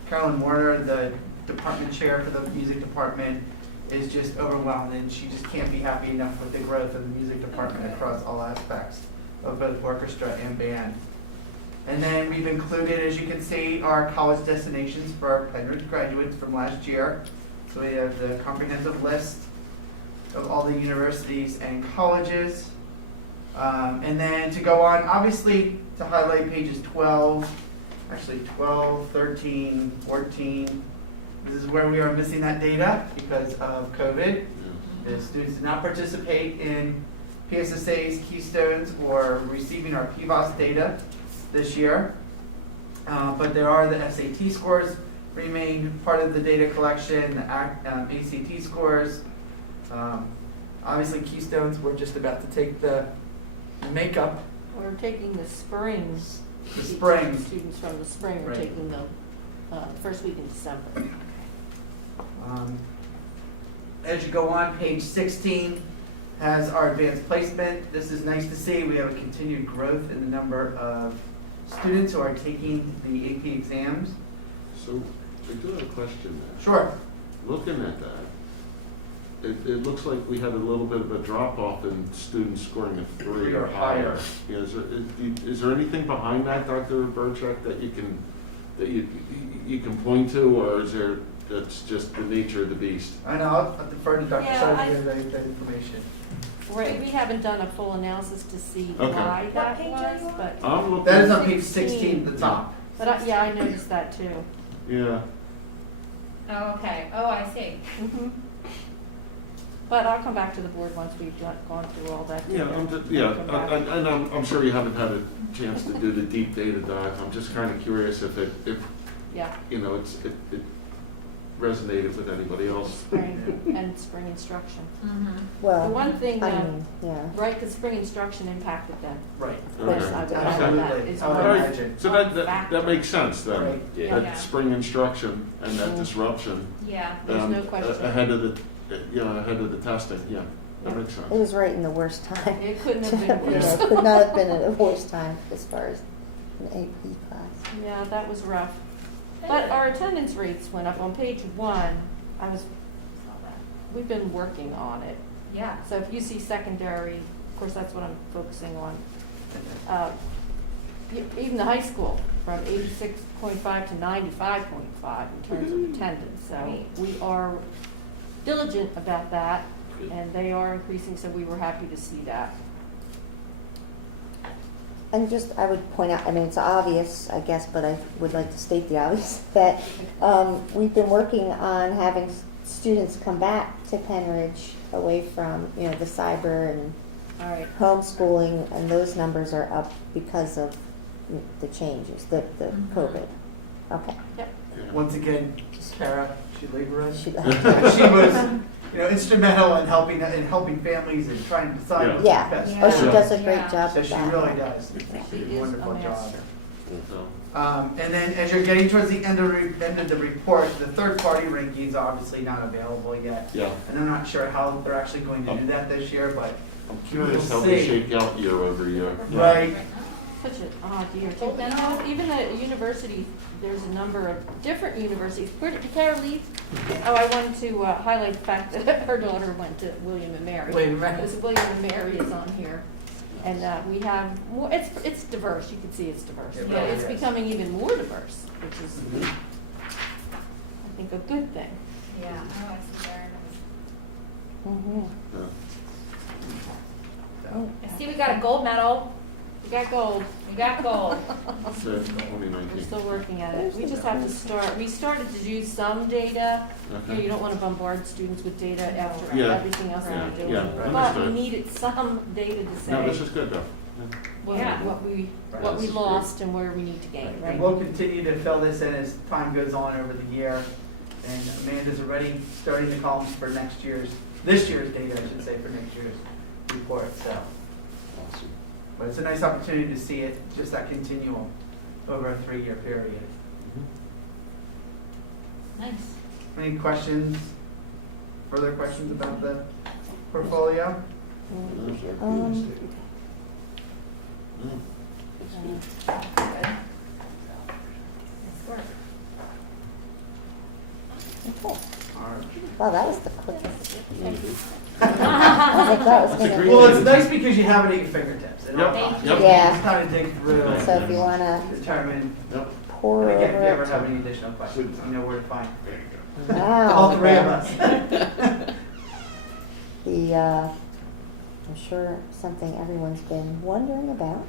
Carolyn Warner, the department chair for the music department, is just overwhelmed, and she just can't be happy enough with the growth of the music department across all aspects of both orchestra and band. And then we've included, as you can see, our college destinations for our Penrith graduates from last year. So we have the comprehensive list of all the universities and colleges. And then to go on, obviously, to highlight pages 12, 13, 14. This is where we are missing that data because of COVID. The students did not participate in PSSA's Keystones or receiving our PVOS data this year. But there are the SAT scores remain part of the data collection, the ACT scores. Obviously, Keystones, we're just about to take the makeup. We're taking the springs. The spring. Students from the spring are Right. taking the first week in December. As you go on, page 16 has our advanced placement. This is nice to see. We have a continued growth in the number of students who are taking the AP exams. So, I do have a question there. Sure. Looking at that, it looks like we had a little bit of a drop off in students scoring a 3 or higher. Yeah, is there anything behind that, Dr. Burchak, that you can point to, or is there, that's just the nature of the beast? I know, I'll defer to Dr. Yeah, Sutter to give that information. Right, we haven't done a full analysis to see Okay. why What that page are you was, on? but, I'm looking. That is on page 16 at the top. yeah, I noticed that too. Yeah. Oh, okay. Oh, I see. Mhm. But I'll come back to the board once we've gone through all that. Yeah, and I'm sure you haven't had a chance to do the deep data dive. I'm just kind of curious if it Yeah, it resonated with anybody else. spring and spring instruction. Mm-hmm. The Well, one thing, I mean, yeah. right, the spring instruction impacted them. Right. Of course, Okay. I would Okay. highlight that. Absolutely. It's I would one All right, imagine. so that makes sense then. Right. Yeah. That spring instruction and that disruption Yeah. There's no question. ahead of the testing. Yeah, that makes It sense. was right in the worst time. It couldn't have been You know, worse. it could not have been a worse time as far as an AP class. Yeah, that was rough. But our attendance rates went up. On page 1, we've been working on it. Yeah. So if you see secondary, of course, that's what I'm focusing on. Even the high school, from 86.5 to 95.5 in terms of attendance. So Right. we are diligent about that, and they are increasing, so we were happy to see that. And just, I would point out, I mean, it's obvious, I guess, but I would like to state the obvious, that we've been working on having students come back to Penridge away from, you know, the cyber and All right. homeschooling, and those numbers are up because of the changes, the COVID. Okay. Yep. Once again, Kara, she labored. Should- She was, instrumental in helping families and trying to decide what's the Yeah. best. Oh, she Yeah. does a great Yeah. job So of she that. really does. She She did a is wonderful a job. master. So, And then as you're getting towards the end of the report, the third-party rankings are obviously not available yet. yeah, And I'm not sure how they're actually going to do that this year, but I'm curious We'll how they see. shake out year over year. right. Such an odd year. Even at university, there's a number of different universities. Where did Kara leave? Oh, I wanted to highlight the fact that her daughter went to William and Mary. William and Mary. Because William and Mary is on here. And we have more, it's diverse. You can see it's diverse. It But really it's is. becoming even more diverse, which is, I think, a good thing. Yeah. Oh, I see there. Mhm. Yeah. So, I see we got a gold medal. We got gold. We got gold. So, We're 2019. still working at it. We just have to start. We started to do some data. Okay. You don't want to bombard students with data after Yeah. everything else Yeah, they're doing. yeah, But we understood. needed some data to say No, this is good though. what Yeah. what we Right. we lost and where we need to gain, And right? we'll continue to fill this in as time goes on over the year. And Amanda's already starting the columns for this year's data, I should say, for next year's report, so. Awesome. But it's a nice opportunity to see it, just that continuum over a 3-year period. Nice. Any questions, further questions about the portfolio? Yeah, sure. Um, Yeah. Good. Nice work. okay. All Wow, that was the quickest. I was like, that was gonna Well, be. it's nice because you have it at your fingertips. And Yep, Thank yep. you. Yeah. Just kind of dig through and So if you wanna determine. Yep. pour And over again, if you ever it. have any additional questions, you know where to find Wow. all three of okay. us. The, I'm sure something everyone's been wondering about.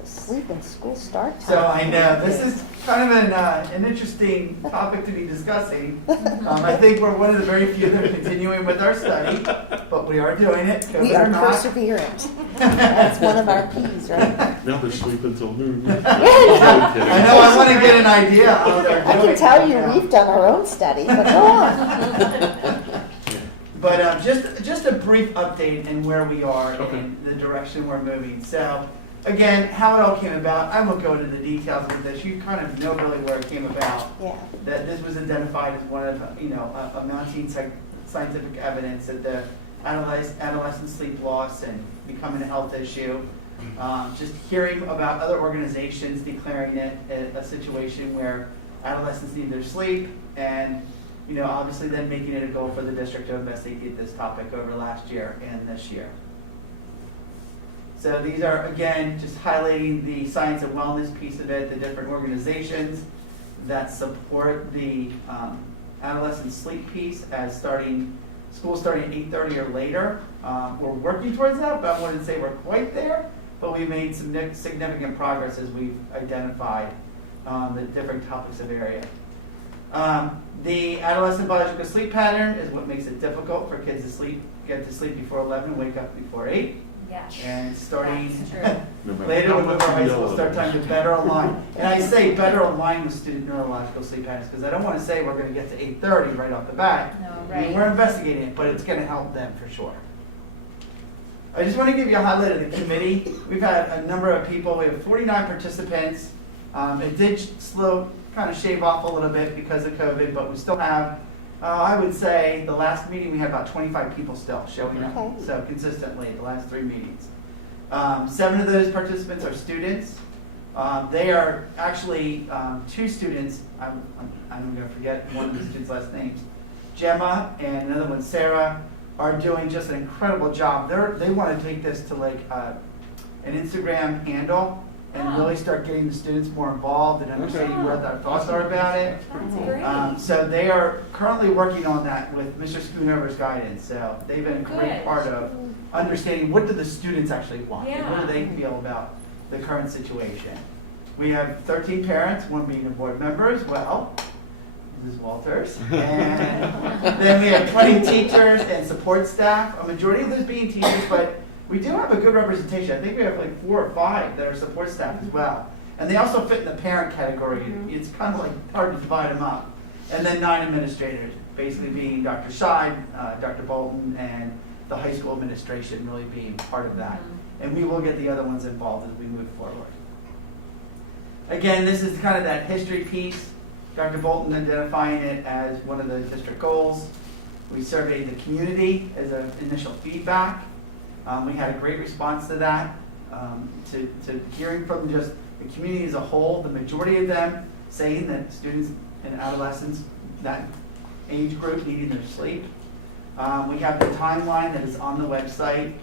The sleep and school start time. So I know, this is kind of an interesting topic to be discussing. I think we're one of the very few that are continuing with our study, but we are doing it, We COVID are or not. perseverant. That's one of our P's, right? Now they're sleeping till noon. I know, I want to get an idea how they're doing. I can tell you, right now. we've done our own study, but go on. But just a brief update in where we are Okay. and the direction we're moving. So, again, how it all came about, I won't go into the details of this. You kind of know really where it came about. Yeah. That this was identified as one of, a mounting scientific evidence that the adolescent sleep loss and becoming a health issue. Just hearing about other organizations declaring it a situation where adolescents need their sleep, and obviously then making it a goal for the district to investigate this topic over last year and this year. So these are, again, just highlighting the science and wellness piece of it, the different organizations that support the adolescent sleep piece as school starting at 8:30 or later. We're working towards that, but I wouldn't say we're quite there, but we've made some significant progress as we've identified the different topics of area. The adolescent biological sleep pattern is what makes it difficult for kids to get to sleep before 11 and wake up before 8. Yes. And starting That's true. No matter later how when much our you high yell school at start them. time to better align. And I say better align with student neurological sleep patterns because I don't want to say we're going to get to 8:30 right off the bat. No, I mean, right. we're investigating it, but it's going to help them for sure. I just want to give you a highlight of the committee. We've had a number of people. We have 49 participants. It did kind of shave off a little bit because of COVID, but we still have, I would say, the last meeting we had about 25 people still showing up. Okay. So consistently, the last 3 meetings. 7 of those participants are students. They are actually 2 students. I'm going to forget one of the students' last names. Gemma and another one, Sarah, are doing just an incredible job. They want to take this to like an Instagram handle and really start getting the students more involved and understanding where their thoughts are about it. That's great. So they are currently working on that with Mr. Schoonover's guidance. So they've been a great Good. part of understanding what do the students actually want and what do Yeah. they feel about the current situation. We have 13 parents, one being a board member as well, Mrs. Walters. And then we have 20 teachers and support staff, a majority of those being teachers, but we do have a good representation. I think we have like 4 or 5 that are support staff as well. And they also fit in the parent category. It's kind of like hard to divide them up. And then 9 administrators, basically being Dr. Scheid, Dr. Bolton, and the high school administration really being part of that. And we will get the other ones involved as we move forward. Again, this is kind of that history piece. Dr. Bolton identifying it as one of the district goals. We surveyed the community as an initial feedback. We had a great response to that, to hearing from just the community as a whole, the majority of them saying that students and adolescents, that age group, needing their sleep. We have the timeline that is on the website.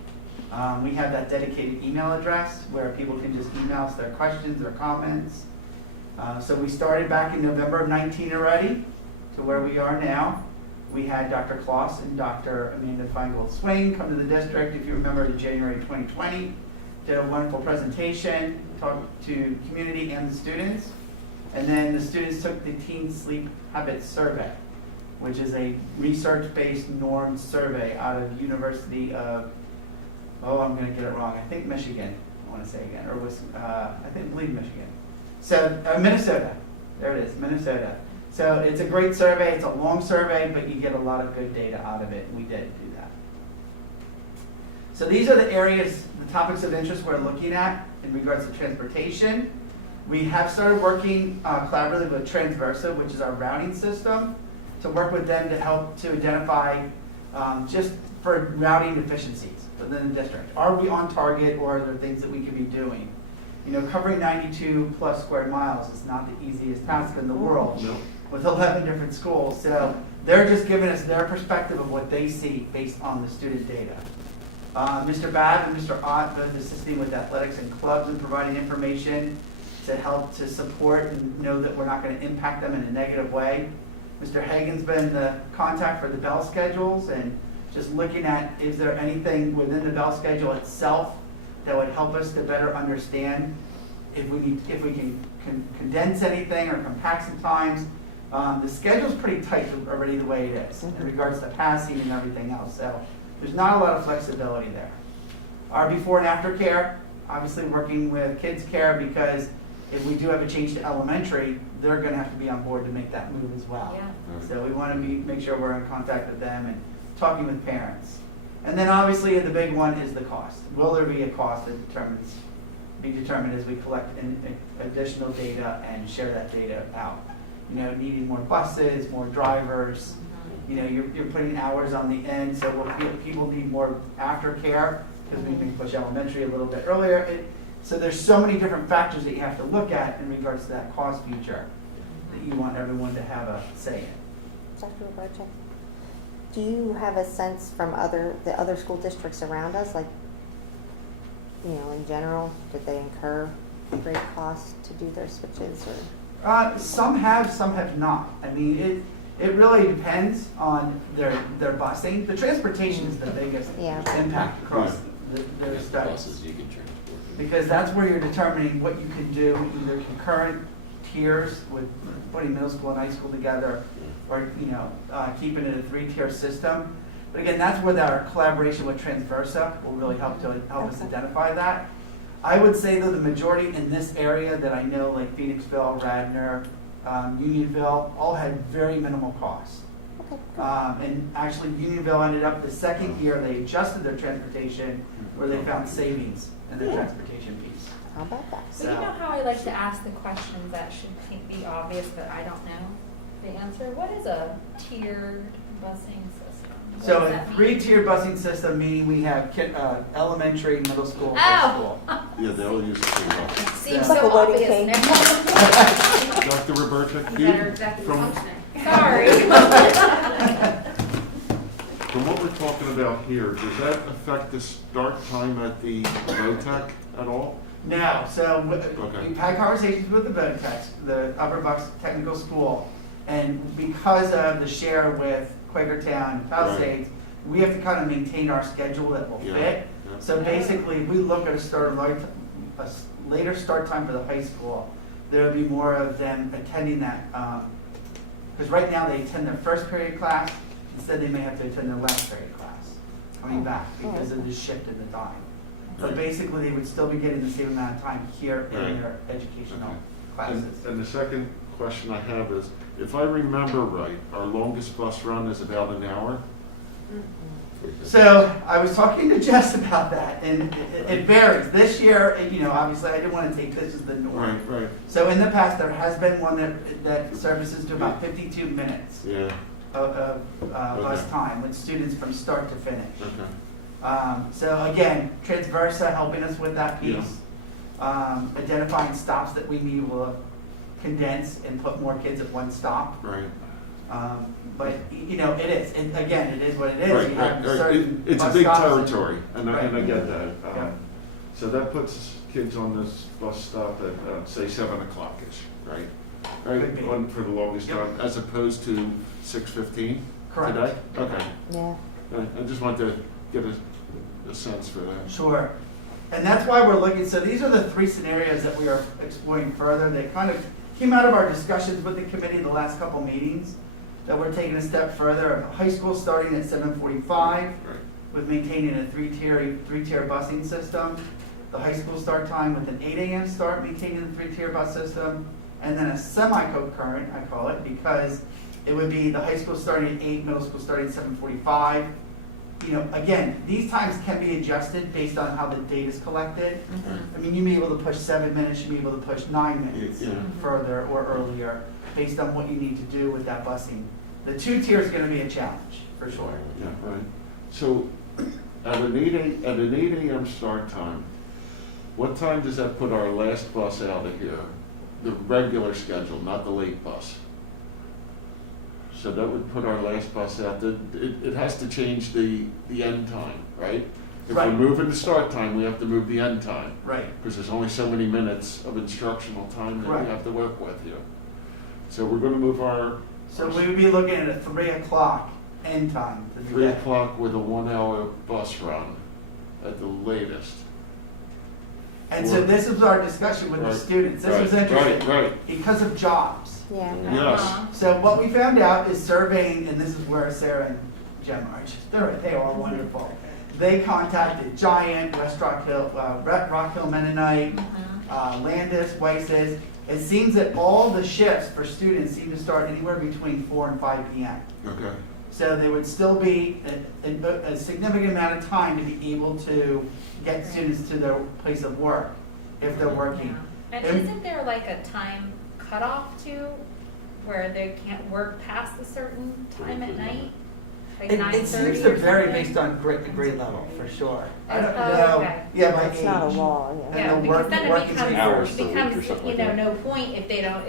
We have that dedicated email address where people can just email us their questions, their comments. So we started back in November of 19 already to where we are now. We had Dr. Kloss and Dr. Amanda Feingold-Swing come to the district, if you remember, in January 2020. Did a wonderful presentation, talked to community and the students. And then the students took the Teen Sleep Habits Survey, which is a research-based norm survey out of University of, I'm going to get it wrong, I think Michigan, I want to say again, or I believe Michigan. So, Minnesota, there it is, Minnesota. So it's a great survey, it's a long survey, but you get a lot of good data out of it, and we did do that. So these are the areas, the topics of interest we're looking at in regards to transportation. We have started working collaboratively with Transversa, which is our routing system, to work with them to help to identify just for routing efficiencies within the district. Are we on target, or are there things that we could be doing? Covering 92 plus square miles is not the easiest task in the world. No. with 11 different schools. So they're just giving us their perspective of what they see based on the student data. Mr. Babb and Mr. Ott both assisting with athletics and clubs and providing information to help to support and know that we're not going to impact them in a negative way. Mr. Hagan's been the contact for the bell schedules and just looking at, is there anything within the bell schedule itself that would help us to better understand if we can condense anything or compact some times. The schedule's pretty tight already the way it is in regards to passing and everything else. So there's not a lot of flexibility there. Our before and after care, obviously working with kids care, because if we do have a change to elementary, they're going to have to be on board to make that move as well. Yeah. So we want to make sure we're in contact with them and talking with parents. And then obviously the big one is the cost. Will there be a cost that be determined as we collect additional data and share that data out? You know, needing more buses, more drivers. You know, you're putting hours on the end, so people need more aftercare because we can push elementary a little bit earlier. So there's so many different factors that you have to look at in regards to that cost future that you want everyone to have a say in. Dr. Robarczyk, do you have a sense from the other school districts around us, like, you know, in general, did they incur great costs to do their switches, or? Some have, some have not. I mean, it really depends on their busing. The transportation is the biggest impact across their studies. Buses you can transport. Because that's where you're determining what you can do, either concurrent tiers with putting middle school and high school together, or keeping it a 3-tier system. But again, that's where our collaboration with Transversa will really help us identify that. I would say though the majority in this area that I know, like Phoenixville, Radnor, Unionville, all had very minimal costs. And actually Unionville ended up the second year they adjusted their transportation where they found savings in their transportation piece. How about that? So you know how I like to ask the questions that should be obvious, but I don't know the answer? What is a tiered busing system? What So does a that mean? 3-tier busing system, meaning we have elementary, middle school, high school. Yeah, they'll use it too. Seems Like so a wedding obvious cake. now. Dr. Roberta, Better executive from functioning. Sorry. what we're talking about here, does that affect the start time at the VOTEC at all? No, so Okay. we've had conversations with the VOTEC, the Upper Bucks Technical School, and because of the share with Quakertown and Palisades, we have to kind of maintain our schedule that will Yeah. fit. Yeah. So basically, if we look at a later start time for the high school, there will be more of them attending that, because right now they attend their first period class, instead they may have to attend their last period class, coming back because of the shift in the time. But Right. basically, they would still be getting the same amount of time here Right. in their educational Okay. classes. And the second question I have is, if I remember right, our longest bus run is about an hour? So I was talking to Jess about that, and it varies. This year, obviously I didn't want to take this as the norm. Right. So in the past, there has been one that services to about 52 minutes Yeah, of bus Okay. time with students from start to finish. okay. So again, Transversa helping us with that piece. Identifying stops that we need will condense and put more kids at one stop. Right. But, it is, it is what it is. Right, You have right. certain It's a bus big stops and- territory, and I get that. Yeah. So that puts kids on this bus stop at, say, 7 o'clock-ish, right? Could be. On for the longest Yep. time, as opposed to 6:15 Correct. today? Okay. Yeah. I just want to get a sense for that. Sure. And that's why we're looking, so these are the 3 scenarios that we are exploring further. They kind of came out of our discussions with the committee in the last couple meetings, that we're taking a step further. High school starting at 7:45 Right. with maintaining a 3-tier busing system. The high school start time with an 8 a.m. start, maintaining the 3-tier bus system. And then a semi-concurrent, I call it, because it would be the high school starting at 8, middle school starting at 7:45. Again, these times can be adjusted based on how the data is collected. I mean, you may be able to push 7 minutes, you may be able to push 9 minutes Yeah. further or earlier, based on what you need to do with that busing. The 2-tier is going to be a challenge, for sure. Yeah, right. So at an 8 a.m. start time, what time does that put our last bus out of here? The regular schedule, not the late bus. So that would put our last bus out. It has to change the end time, right? If we're Right. moving the start time, we have to move the end time. Right. Because there's only so many minutes of instructional time that Right. we have to work with here. So we're gonna move our So we would be looking at a 3 o'clock end time. for the 3 day. o'clock with a 1-hour bus run at the latest. And so this was our discussion with the Right. students. This was Right, interesting. right. Because of jobs. Yeah. Yes. So what we found out is surveying, and this is where Sarah and Jem are, they are wonderful. They contacted Giant, West Rock Hill, Rock Hill Mennonite, Landis, Weiss's. It seems that all the shifts for students seem to start anywhere between 4 and 5 p.m. Okay. So there would still be a significant amount of time to be able to get students to their place of work if they're working. And And- isn't there like a time cutoff too, where they can't work past a certain time at night? Like It 9:30 seems to or vary something? based on grade level, for sure. I don't Oh, know, okay. yeah, by It's not a age. law, yeah. Yeah, And the because then work it is becomes, hours it per week or becomes, something you like know, that. no point if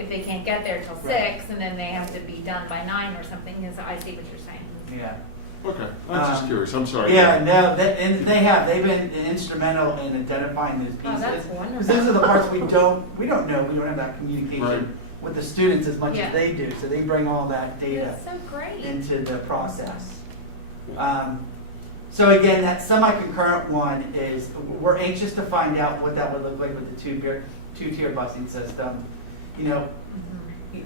they can't get there till Right. 6, and then they have to be done by 9 or something, is, I see what you're saying. Yeah. Okay. I'm just curious. I'm sorry. Yeah, no, and they've been instrumental in identifying those Oh, pieces. that's Because wonderful. those are the parts we don't know, we don't have that Right. communication with the students as much Yeah. as they do, so they bring all that data That's so great. into the process. So again, that semi-concurrent one is, we're anxious to find out what that would look like with the two-tier busing system. You know,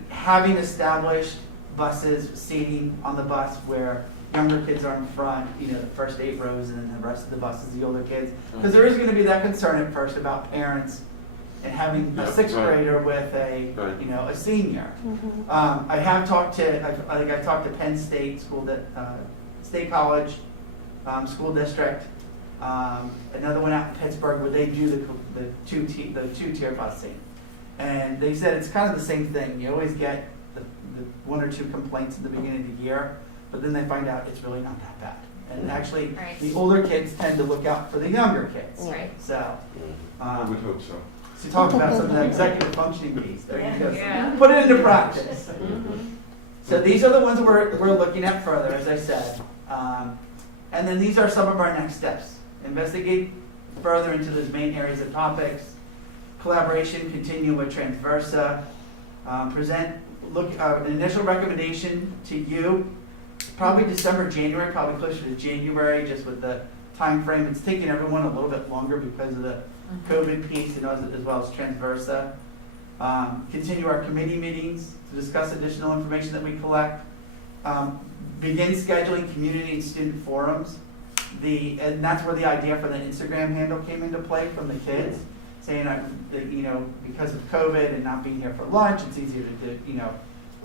having established buses, seating on the bus where younger kids are in front, you know, the first 8 rows, and then the rest of the bus is the older kids. Because there is going to be that concern at first about parents and having a Yeah, 6th right. grader with a, Right. you know, a senior. Mhm. I have talked to, I talked to Penn State School, State College School District, another one out in Pittsburgh where they do the two-tier busing. And they said it's kind of the same thing. You always get the 1 or 2 complaints at the beginning of the year, but then they find out it's really not that bad. And actually, Right. the older kids tend to look out for the younger kids. Right. So, I would hope so. to talk about some of the executive functioning piece, there you go. Yeah. Put it into practice. So these are the ones that we're looking at further, as I said. And then these are some of our next steps. Investigate further into those main areas of topics. Collaboration, continue with Transversa. Present an initial recommendation to you, probably December, January, probably closer to January, just with the time frame. It's taking everyone a little bit longer because of the COVID piece and as well as Transversa. Continue our committee meetings to discuss additional information that we collect. Begin scheduling community and student forums. And that's where the idea for the Instagram handle came into play from the kids, saying, you know, because of COVID and not being here for lunch, it's easier to do, you know,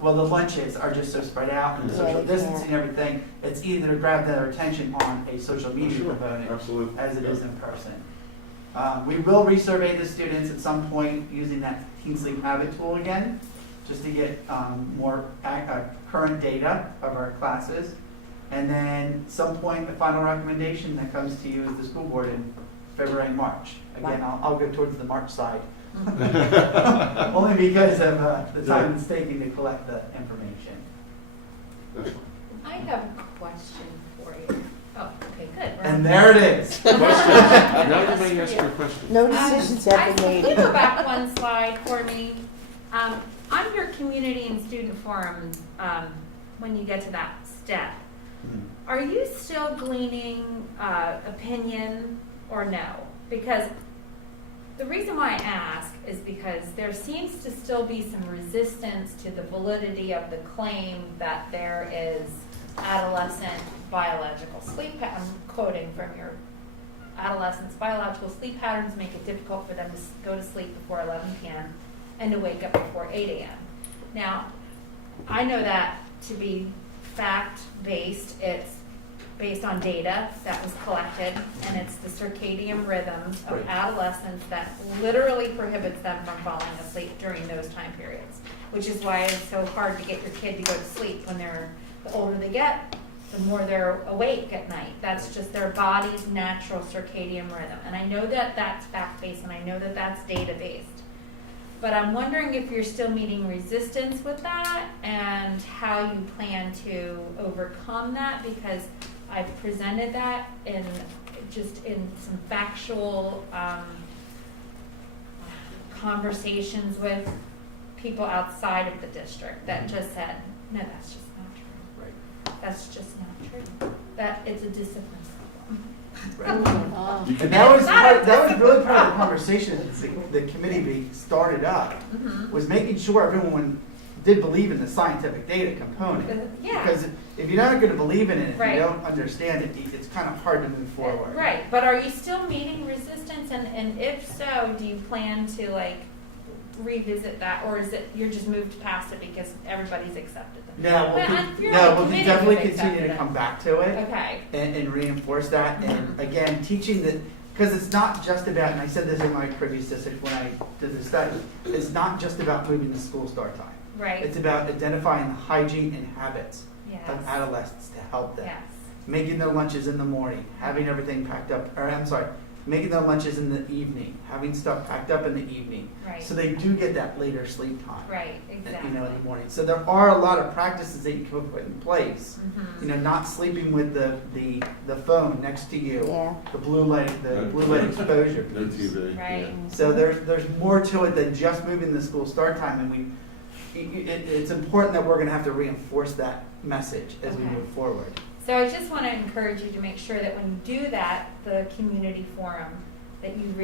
well, the lunches are just so spread out and Yeah, social they distancing and everything. It's easier to grab their attention on a social media Sure. component Absolutely. as it is in person. We will resurvey the students at some point using that Teen Sleep Habit tool again, just to get more current data of our classes. And then some point, a final recommendation that comes to you as the school board in February and March. Again, I'll go towards the March side. Only because of the time it's taking to collect the information. That's fine. I have a question for you. Oh, okay, good. We're on And there it is. Questions? Now you may ask your question. No decisions have been Can you made. go back one slide for me? On your community and student forum, when you get to that step, are you still gleaning opinion or no? Because the reason why I ask is because there seems to still be some resistance to the validity of the claim that there is adolescent biological sleep I'm quoting from your adolescents' biological sleep patterns make it difficult for them to go to sleep before 11 p.m. and to wake up before 8 a.m. Now, I know that to be fact-based. It's based on data that was collected, and it's the circadian rhythms of Right. adolescents that literally prohibits them from falling asleep during those time periods, which is why it's so hard to get your kid to go to sleep when the older they get, the more they're awake at night. That's just their body's natural circadian rhythm. And I know that that's fact-based, and I know that that's data-based. But I'm wondering if you're still meeting resistance with that and how you plan to overcome that, because I've presented that in some factual conversations with people outside of the district that just said, no, that's just not true. Right. That's just not true. That it's a discipline problem. Oh. You can- And that was really part of the conversation that the committee started up, was making sure everyone did believe in the scientific data component. Yeah. Because if you're not gonna believe in it, if Right. you don't understand it, it's kind of hard to move forward. Right, but are you still meeting resistance, and if so, do you plan to like revisit that, or is it you're just moved past it because everybody's accepted them? No, But I'm feeling we'll committed definitely to continue accepting to it. come back to it. Okay. And reinforce that, and again, teaching that, because it's not just about, and I said this in my previous district when I did the study, it's not just about moving the school start time. Right. It's about identifying the hygiene and habits Yes. of adolescents to help them. Yes. Making their lunches in the morning, having everything packed up, or I'm sorry, making their lunches in the evening, having stuff packed up in the evening. Right. So they do get that later sleep time. Right. Exactly. You know, in the morning. So there are a lot of practices that you can put in place. Mhm. You know, not sleeping with the phone next to you. Yeah. The blue light exposure. No TV. Right. yeah. So there's more to it than just moving the school start time, and it's important that we're going to have to reinforce that message as we Okay. move forward. So I just want to encourage you to make sure that when you do that, the community forum, that you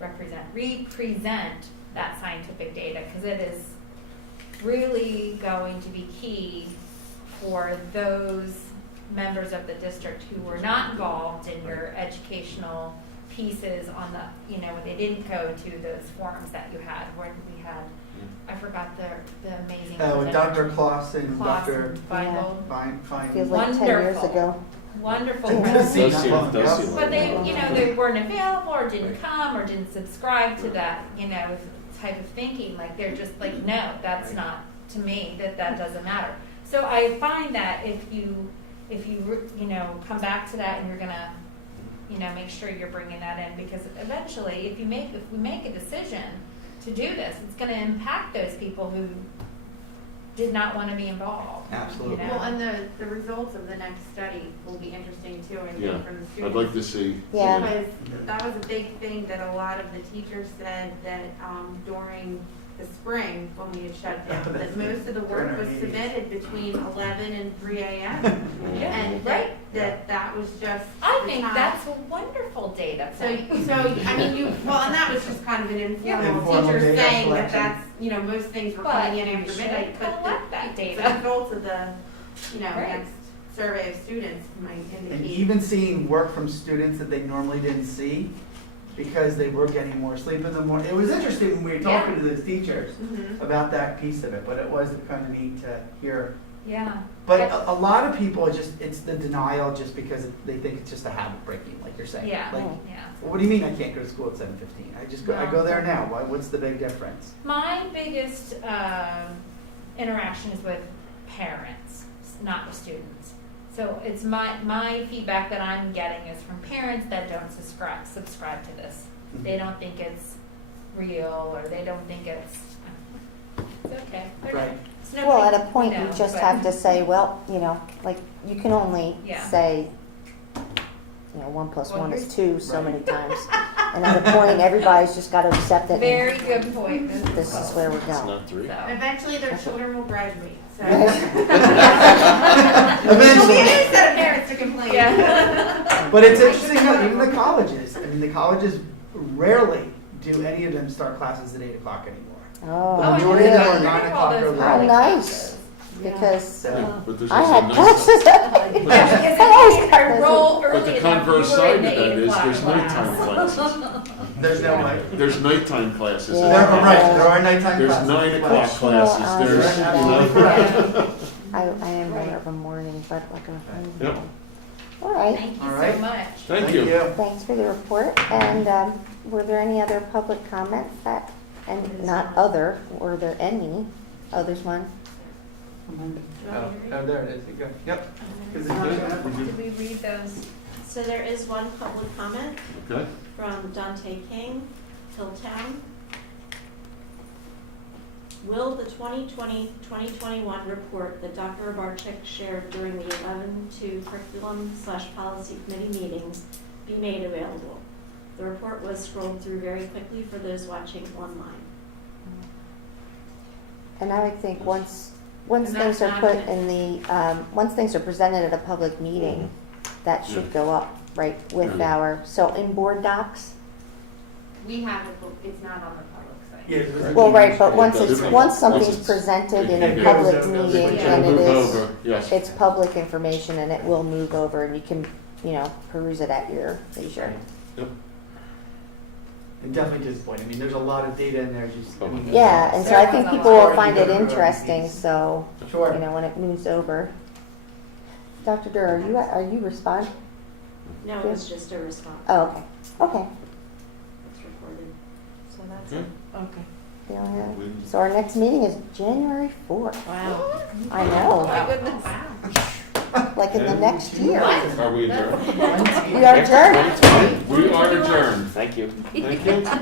represent that scientific data, because it is really going to be key for those members of the district who were not involved in your educational pieces on the, when they didn't go to those forums that you had, where we had, I forgot the amazing. With Dr. Kloss and Kloss Dr. and Feingold. Fine. Feels like 10 years Wonderful. ago. Wonderful Does presentation. seem long ago. But they weren't available or didn't come or didn't subscribe to that, type of thinking. Like they're just like, no, that's not, to me, that doesn't matter. So I find that if you come back to that and you're gonna, make sure you're bringing that in, because eventually, if we make a decision to do this, it's gonna impact those people who did not want to be involved. Absolutely. Well, and the results of the next study will be interesting too, I Yeah. think, from the students. I'd like to see. Yeah. Because that was a big thing that a lot of the teachers said that during the spring, when we had shut down, that most of the work was submitted between 11 and 3 a.m. Yeah, And right. that was just. I the think time. that's a wonderful data So, point. I mean, and that was just kind of an informal Informal teacher data saying that collection. that's, most things were But coming in you after should midnight, but collect that the data. results of the, Right. next survey of students might indicate. And even seeing work from students that they normally didn't see, because they were getting more sleep in the morning. It was interesting when we were talking to those teachers Mhm. about that piece of it, but it was kind of neat to hear. Yeah. But a lot of people, it's the denial just because they think it's just a habit breaking, like you're saying. Yeah. Like, Yeah. what do you mean I can't go to school at 7:15? I go there now. What's the big difference? My biggest interaction is with parents, not with students. So it's my feedback that I'm getting is from parents that don't subscribe to this. They don't think it's real, or they don't think it's okay. Right. It's no Well, big- at a point, you just but- have to say, well, like, you can only Yeah. say, 1 + Well, 1 is here's- 2 so Right. many times. And at a point, everybody's just got to accept it. and Very good point. This is where we're It's going. not 3. So. Eventually, their children will graduate, so. Eventually. It is set of parents to complain. Yeah. But it's interesting how even the colleges, the colleges rarely do any of them start classes at 8 o'clock anymore. Oh, The majority of them are yeah. 9 o'clock or All those later. how early nice, classes. because Yeah, but there's I also had nice- classes. Yeah, because I roll early But the enough, converse you were side in of the that 8 is o'clock there's nighttime class. classes. There's no way. There's nighttime classes. Yeah. There are nighttime There's classes. 9 as well. o'clock classes. Well, There's, You're you know. absolutely correct. I am more of a morning, but like a Yep. All right, Thank you All so right. much. Thank you. thanks for the report. And were there any other public comments were there any others, one? Oh, there it is. You go. Yep. Did we read those? So there is one public comment Okay, from Dante King, Hilltown. Will the 2020-2021 report that Dr. Abarczyk shared during the 11-2 curriculum/policy committee meetings be made available? The report was scrolled through very quickly for those watching online. And I would think once And things that's are not put gonna- in the, once things are presented at a public meeting, that should go up, right, with Yeah. our, so in board docs? We have it, but it's not on the public site. Yeah, there's a- Well, right, but once It it's, does. once something's Once it's- presented in it a goes public up, meeting it'll and it move is, over, yes. it's public information and it will move over and you can, peruse it at your leisure. Yep. And definitely disappointing. I mean, there's a lot of data in there, just. I mean, Yeah, and so I think people will find it interesting, so, Sure. when it moves over. Dr. Durr, are you respond? No, it was just a response. Oh, okay, okay. It's recorded. So that's Okay. it. Okay. We don't have- So our next meeting is January 4th. Wow. I Oh, know, my goodness. like in the next year. Are we adjourned? We are adjourned. We are adjourned. Thank you. Thank you.